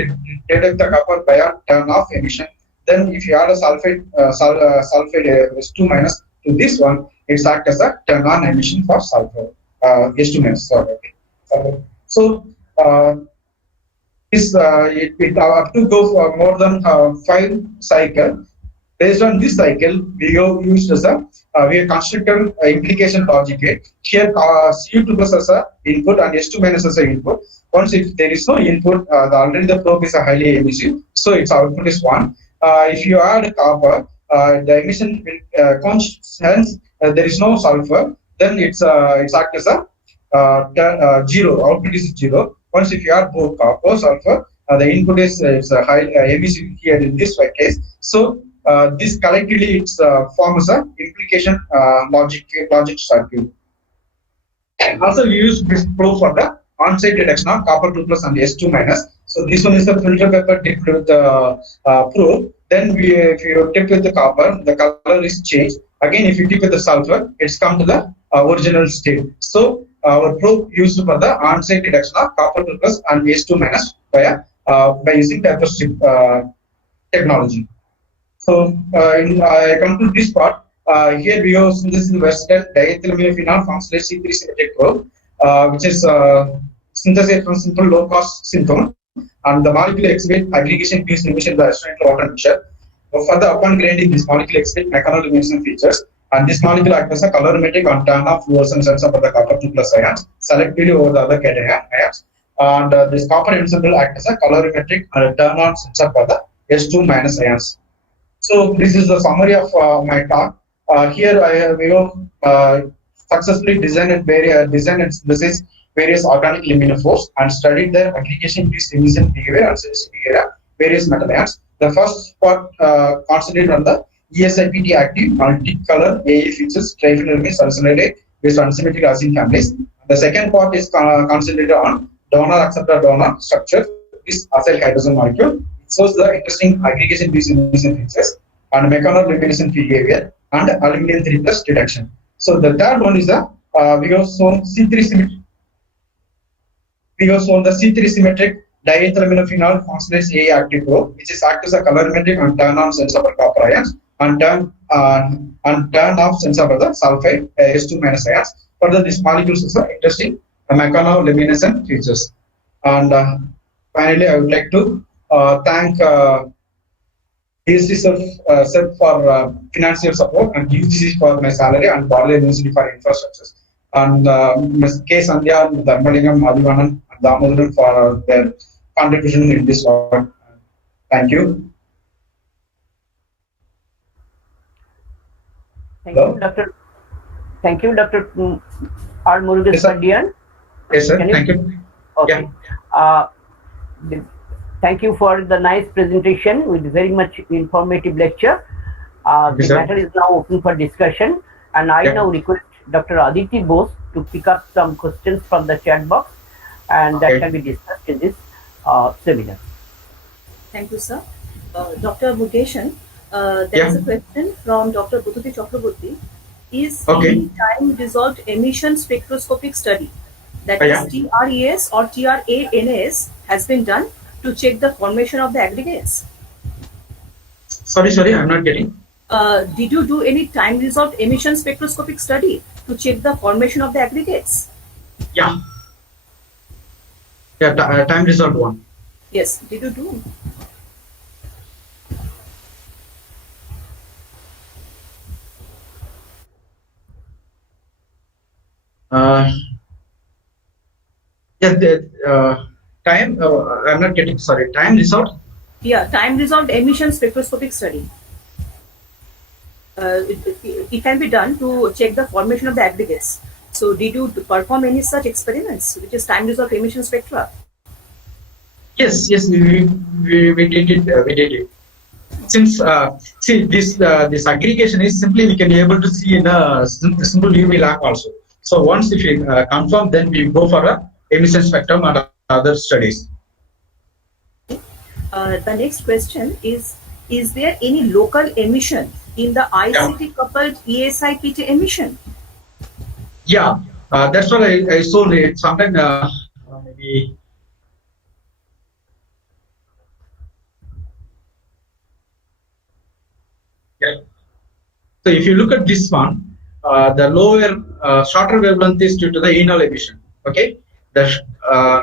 detect the copper by a turn-off emission. Then if you add a sulfate S2 minus to this one, it acts as a turn-on emission for sulfur S2 minus. Sorry. So it have to go for more than 5 cycles. Based on this cycle, we have used as a we have constructed implication logic gate. Here Cu2 plus as a input and S2 minus as a input. Once if there is no input, already the probe is a highly emissive, so its output is 1. If you add copper, the emission will hence there is no sulfur. Then it's act as a 0. Output is 0. Once if you add both copper sulfur, the input is a high emissive here in this case. So this collectively it forms a implication logic circuit. And also we use this probe for the on-site detection of copper 2 plus and S2 minus. So this one is the filter paper dipped with the probe. Then if you tip with the copper, the color is changed. Again, if you tip with the sulfur, it's come to the original state. So our probe used for the on-site detection of copper 2 plus and S2 minus by using paper strip technology. So I come to this part. Here we have synthesis versatile diethylamino-phenol functionalized C3 symmetric probe, which is synthesized from simple low-cost synthone, and the molecule exhibit aggregation piece emission the instrumental water mixture. Further, upon grinding, this molecule exhibit mechanoluminescent features, and this molecule acts as a colorimetric and turn-off fluorescence sensor for the copper 2 plus ions, selectively over the other cation ions. And this copper ensemble acts as a colorimetric and turn-on sensor for the S2 minus ions. So this is the summary of my talk. Here I have successfully designed and synthesized various organic luminophores and studied their aggregation piece emission behavior and sensitivity behavior various metal ions. The first part concentrated on the ESIPT active multicolor AA features triphenylene salicylate based on symmetric acid families. The second part is concentrated on donor acceptor donor structure, this acyl hydrogen molecule. Shows the interesting aggregation piece emission features and mechanoluminescent behavior and aluminum 3 plus detection. So the third one is the we have shown C3 symmetric. We have shown the C3 symmetric diethylamino-phenol functionalized AA active probe, which is act as a colorimetric and turn-on sensor for copper ions and turn-off sensor for the sulfide S2 minus ions. Further, this molecule shows the interesting mechanoluminescent features. And finally, I would like to thank DSC for financial support and UGC for my salary and Bodleian University for infrastructures. And Ms. K. Sandhya, Dharmalingam, Madhivanan, and Damodaran for their contribution in this work. Thank you. Thank you, Dr. Thank you, Dr. R. Murugan Pandian. Yes, sir. Thank you. Okay. Yeah. Thank you for the nice presentation with very much informative lecture. The matter is now open for discussion, and I now request Dr. Aditi Bose to pick up some questions from the chat box, and that can be discussed in this seminar. Thank you, sir. Dr. Mugeshan, there is a question from Dr. Budhuti Chakraborty. Is any time dissolved emission spectroscopic study, that is TRES or TRANS, has been done to check the formation of the aggregates? Sorry, I'm not getting. Did you do any time resolved emission spectroscopic study to check the formation of the aggregates? Yeah, time resolved one. Yes, did you do? Uh, yeah, time. I'm not getting. Sorry. Time resort. Yeah, time resolved emission spectroscopic study. It can be done to check the formation of the aggregates. So, did you perform any such experiments, which is time resolved emission spectra? Yes. Yes. We did it. We did it. Since see this aggregation is simply we can be able to see in a simple UV lab also. So once if we confirm, then we go for a emission spectrum and other studies. The next question is there any local emission in the ICT coupled ESI-PT emission? Yeah, that's what I saw it. Sometimes maybe. Yeah. So if you look at this one, the lower, shorter wavelength is due to the anal emission. Okay, the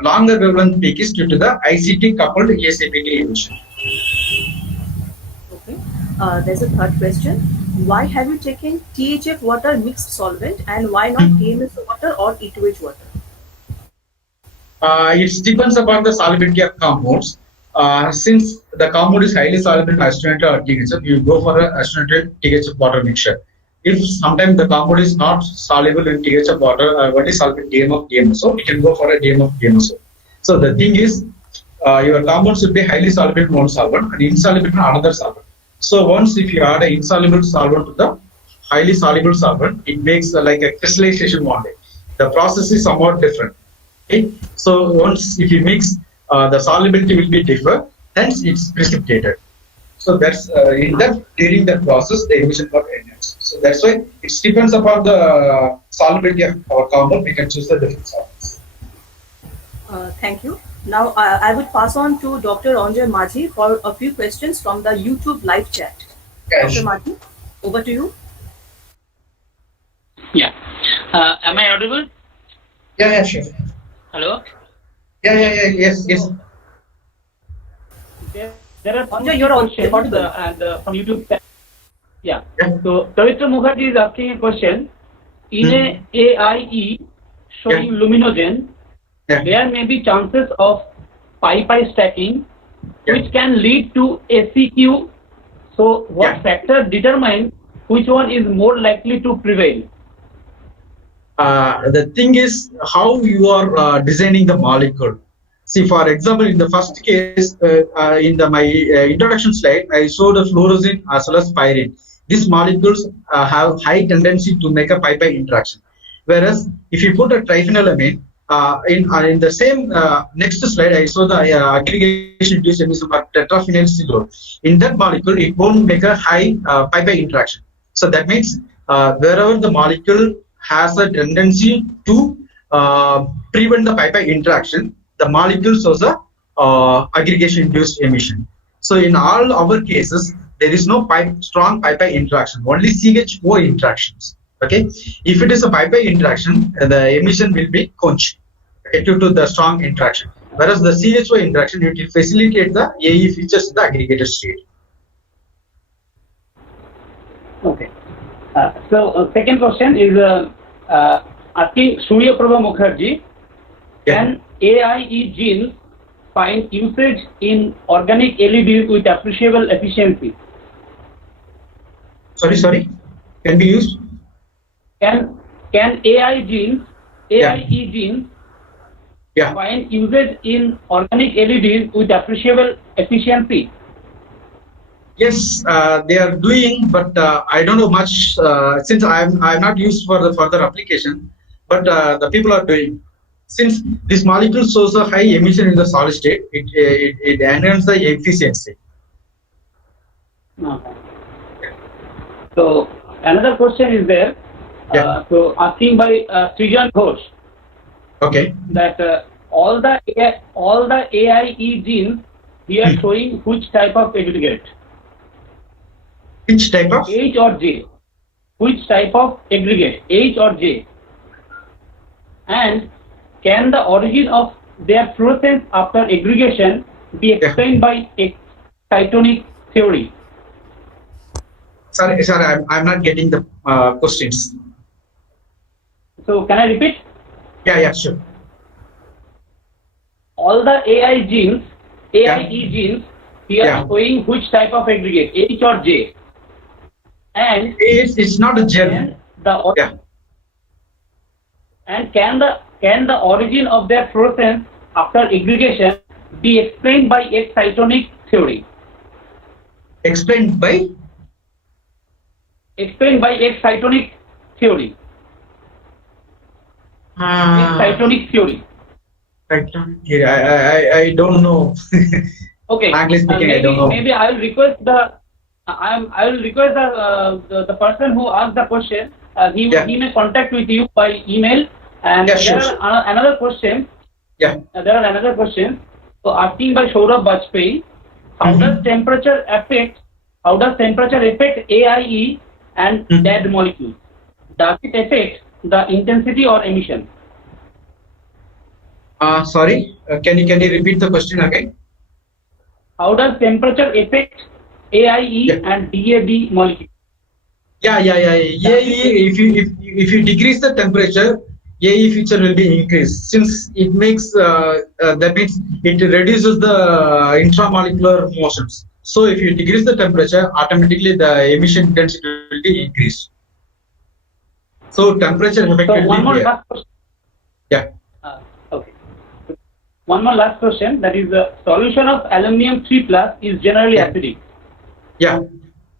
longer wavelength peak is due to the ICT coupled ESI-PT emission. Okay. There's a third question. Why have you taken THF water mixed solvent and why not TMS water or E2H water? It depends upon the solubility of compounds. Since the compound is highly soluble in acetonitrile or THF, you go for a acetonitrile THF water mixture. If sometimes the compound is not soluble in THF water, only soluble in DMSO, you can go for a DMSO. So the thing is, your compound should be highly soluble in one solvent and insoluble in another solvent. So once if you add an insoluble solvent to the highly soluble solvent, it makes like a crystallization bonding. The process is somewhat different. Okay? So once if you mix, the solubility will be different, hence it's precipitated. So that's during that process the emission got enhanced. So that's why it depends upon the solubility of our compound. We can choose the different solvents. Thank you. Now I would pass on to Dr. Anjay Majhi for a few questions from the YouTube live chat. Yes. Dr. Majhi, over to you. Yeah. Am I audible? Yeah, sure. Hello? Yes. There are Anjay, you're questions audible. from YouTube. Yeah. So Pavitra Mukherjee is asking a question. In a AIE showing luminogen, there may be chances of pi-pi stacking, which can lead to ACQ. So what factor determines which one is more likely to prevail? The thing is how you are designing the molecule. See, for example, in the first case, in my introduction slide, I showed the fluorescein as well as pyrene. These molecules have high tendency to make a pi-pi interaction. Whereas if you put a triphenylamine, in the same next slide, I saw the aggregation-induced emission of tetraphenylsidol. In that molecule, it won't make a high pi-pi interaction. So that means wherever the molecule has a tendency to prevent the pi-pi interaction, the molecule shows a aggregation-induced emission. So in all our cases, there is no strong pi-pi interaction, only CHO interactions. Okay, if it is a pi-pi interaction, the emission will be quenched due to the strong interaction. Whereas the CHO interaction, it will facilitate the AE features in the aggregated state. Okay. So second question is asking Surya Prabha Mukherjee, can AIE genes find usage in organic LEDs with appreciable efficiency? Sorry, can be used? Can AIE genes find usage in organic LEDs with appreciable efficiency? Yes, they are doing, but I don't know much since I'm not used for the further application. But the people are doing. Since this molecule shows a high emission in the solid state, it enhances the efficiency. Okay. So another question is there. So asking by Srijan Ghosh. Okay. That all the AIE genes we are showing which type of aggregate? Which type of? H or J. Which type of aggregate? H or J. And can the origin of their fluorescence after aggregation be explained by excitonic theory? Sorry, I'm not getting the questions. So can I repeat? Yeah, sure. All the AI genes, AIE genes, here showing which type of aggregate, H or J. And it's not a gel. And can the origin of their fluorescence after aggregation be explained by excitonic theory? Explained by? Explained by excitonic theory. Excitonic theory. I don't know. Okay. Frankly speaking, I don't know. Maybe I will request the person who asked the question. He may contact with you by email. And there are another question. There are another question. So asking by Saurabh Bajpayee, how does temperature affect AIE and dead molecules? Does it affect the intensity or emission? Sorry, can you repeat the question again? How does temperature affect AIE and DAB molecules? If you decrease the temperature, AE feature will be increased, since it makes that means it reduces the intramolecular motions. So if you decrease the temperature, automatically the emission intensity will be increased. So temperature effect will be last question. Okay. One more last question. That is, the solution of aluminium 3+ is generally acidic.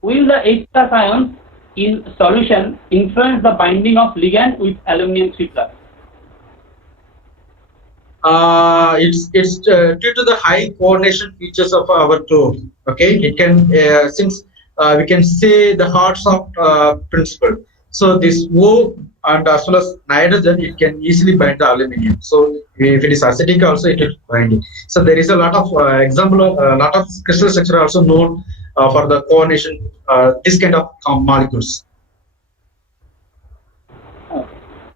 Will the H+ ions in solution influence the binding of ligand with aluminium 3+? It's due to the high coordination features of our chlore. Okay, it can since we can say the hard soft principle. So this O and as well as nitrogen, it can easily bind the aluminium. So if it is acidic, also it will bind it. So there is a lot of example of a lot of crystal structure also known for the coordination this kind of molecules.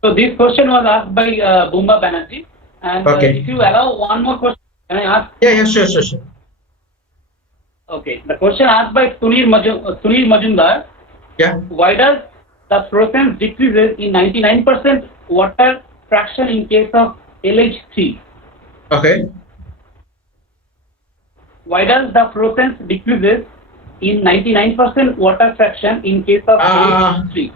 So this question was asked by Bumba Banerjee. And if you allow one more question, can I ask? Yeah, sure. Okay, the question asked by Sunil Majumdar. Why does the fluorescence decreases in 99% water fraction in case of LH3? Okay. Why does the fluorescence decreases in 99% water fraction in case of LH3?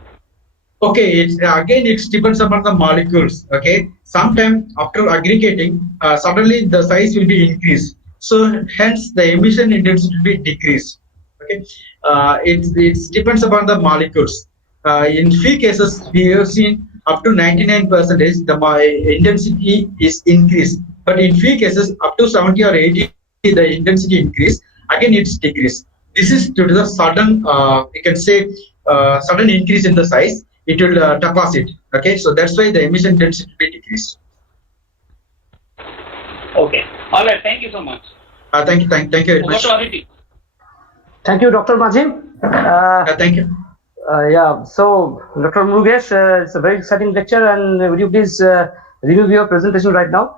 Okay, it depends upon the molecules. Okay, sometime after aggregating, suddenly the size will be increased. So hence the emission intensity will be decreased. Okay, it depends upon the molecules. In few cases, we have seen up to 99%, the intensity is increased. But in few cases, up to 70 or 80, the intensity increase. Again, it's decreased. This is due to the sudden, you can say, sudden increase in the size. It will deposit. Okay, so that's why the emission intensity will be decreased. Okay. All right. Thank you so much. Thank you very much. Thank you, Dr. Majim. Thank you. So Dr. Murugesh, it's a very exciting lecture, and would you please review your presentation right now,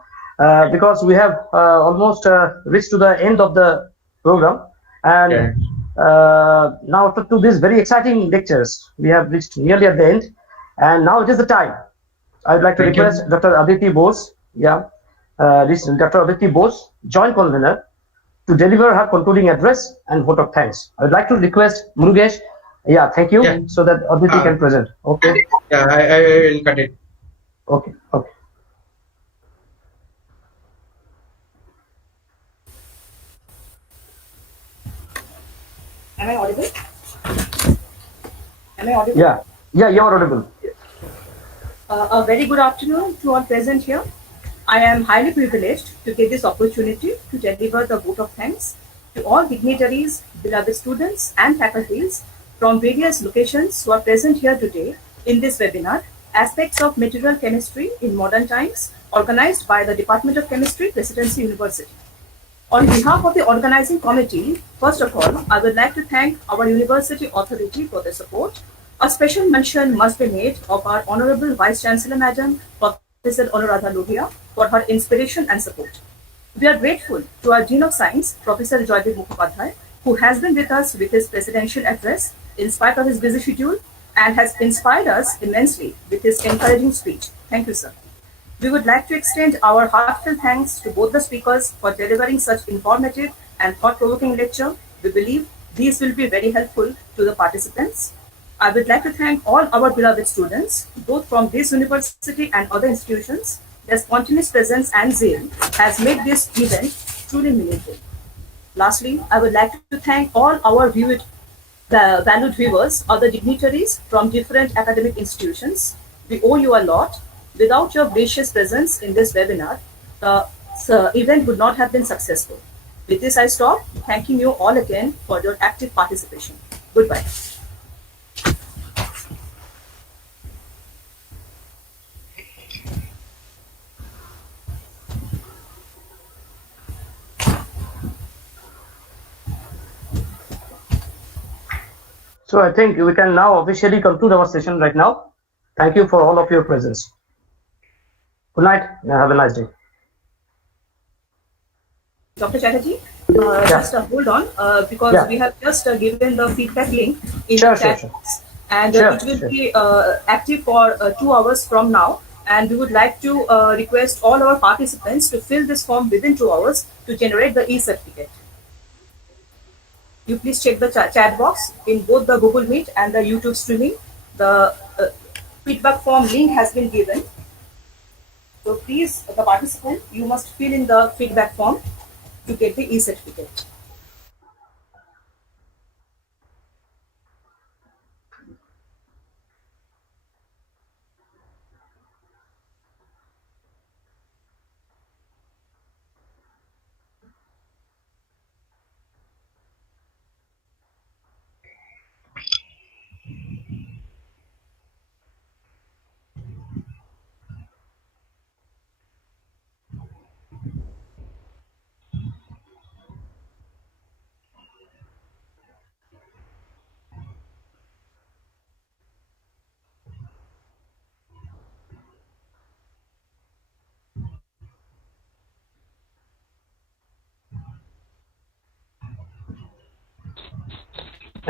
because we have almost reached to the end of the program, and now to these very exciting lectures, we have reached nearly at the end, and now it is the time. I would like to request Dr. Aditi Bose, Dr. Aditi Bose, joint convener, to deliver her concluding address and vote of thanks. I would like to request Murugesh. Thank you, so that Aditi can present. Okay. I will cut it. Okay. Am I audible? Yeah, you are audible. A very good afternoon to all present here. I am highly privileged to get this opportunity to deliver the vote of thanks to all dignitaries, beloved students and faculties from various locations who are present here today in this webinar, Aspects of Material Chemistry in Modern Times, organized by the Department of Chemistry, Presidency University. On behalf of the organizing committee, first of all, I would like to thank our university authority for their support. A special mention must be made of our Honorable Vice Chancellor Madam, Professor Anuradha Lohia, for her inspiration and support. We are grateful to our Dean of Science, Professor Joydeep Mukhopadhyay, who has been with us with his presidential address in spite of his busy schedule, and has inspired us immensely with his encouraging speech. Thank you, sir. We would like to extend our heartfelt thanks to both the speakers for delivering such informative and thought-provoking lecture. We believe these will be very helpful to the participants. I would like to thank all our beloved students, both from this university and other institutions. Their spontaneous presence and zeal has made this event truly meaningful. Lastly, I would like to thank all our valued viewers, other dignitaries from different academic institutions. We owe you a lot. Without your gracious presence in this webinar, the event would not have been successful. With this, I stop, thanking you all again for your active participation. Goodbye. So I think we can now officially conclude our session right now. Thank you for all of your presence. Good night. Have a nice day. Dr. Chatterjee, just hold on because we have just given the feedback link in the chat box, and it will be active for 2 hours from now. And we would like to request all our participants to fill this form within 2 hours to generate the e-certificate. You please check the chat box in both the Google Meet and the YouTube streaming. The feedback form link has been given. So please, the participant, you must fill in the feedback form to get the e-certificate.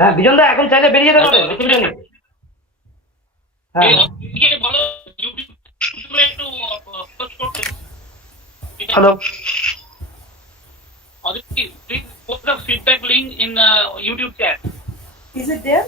হ্যাঁ বিজন দা এখন চাইলে বেরিয়ে যেতে পারেন, অসুবিধা নেই। হ্যাঁ hello Please put the feedback link in YouTube chat. Is it there?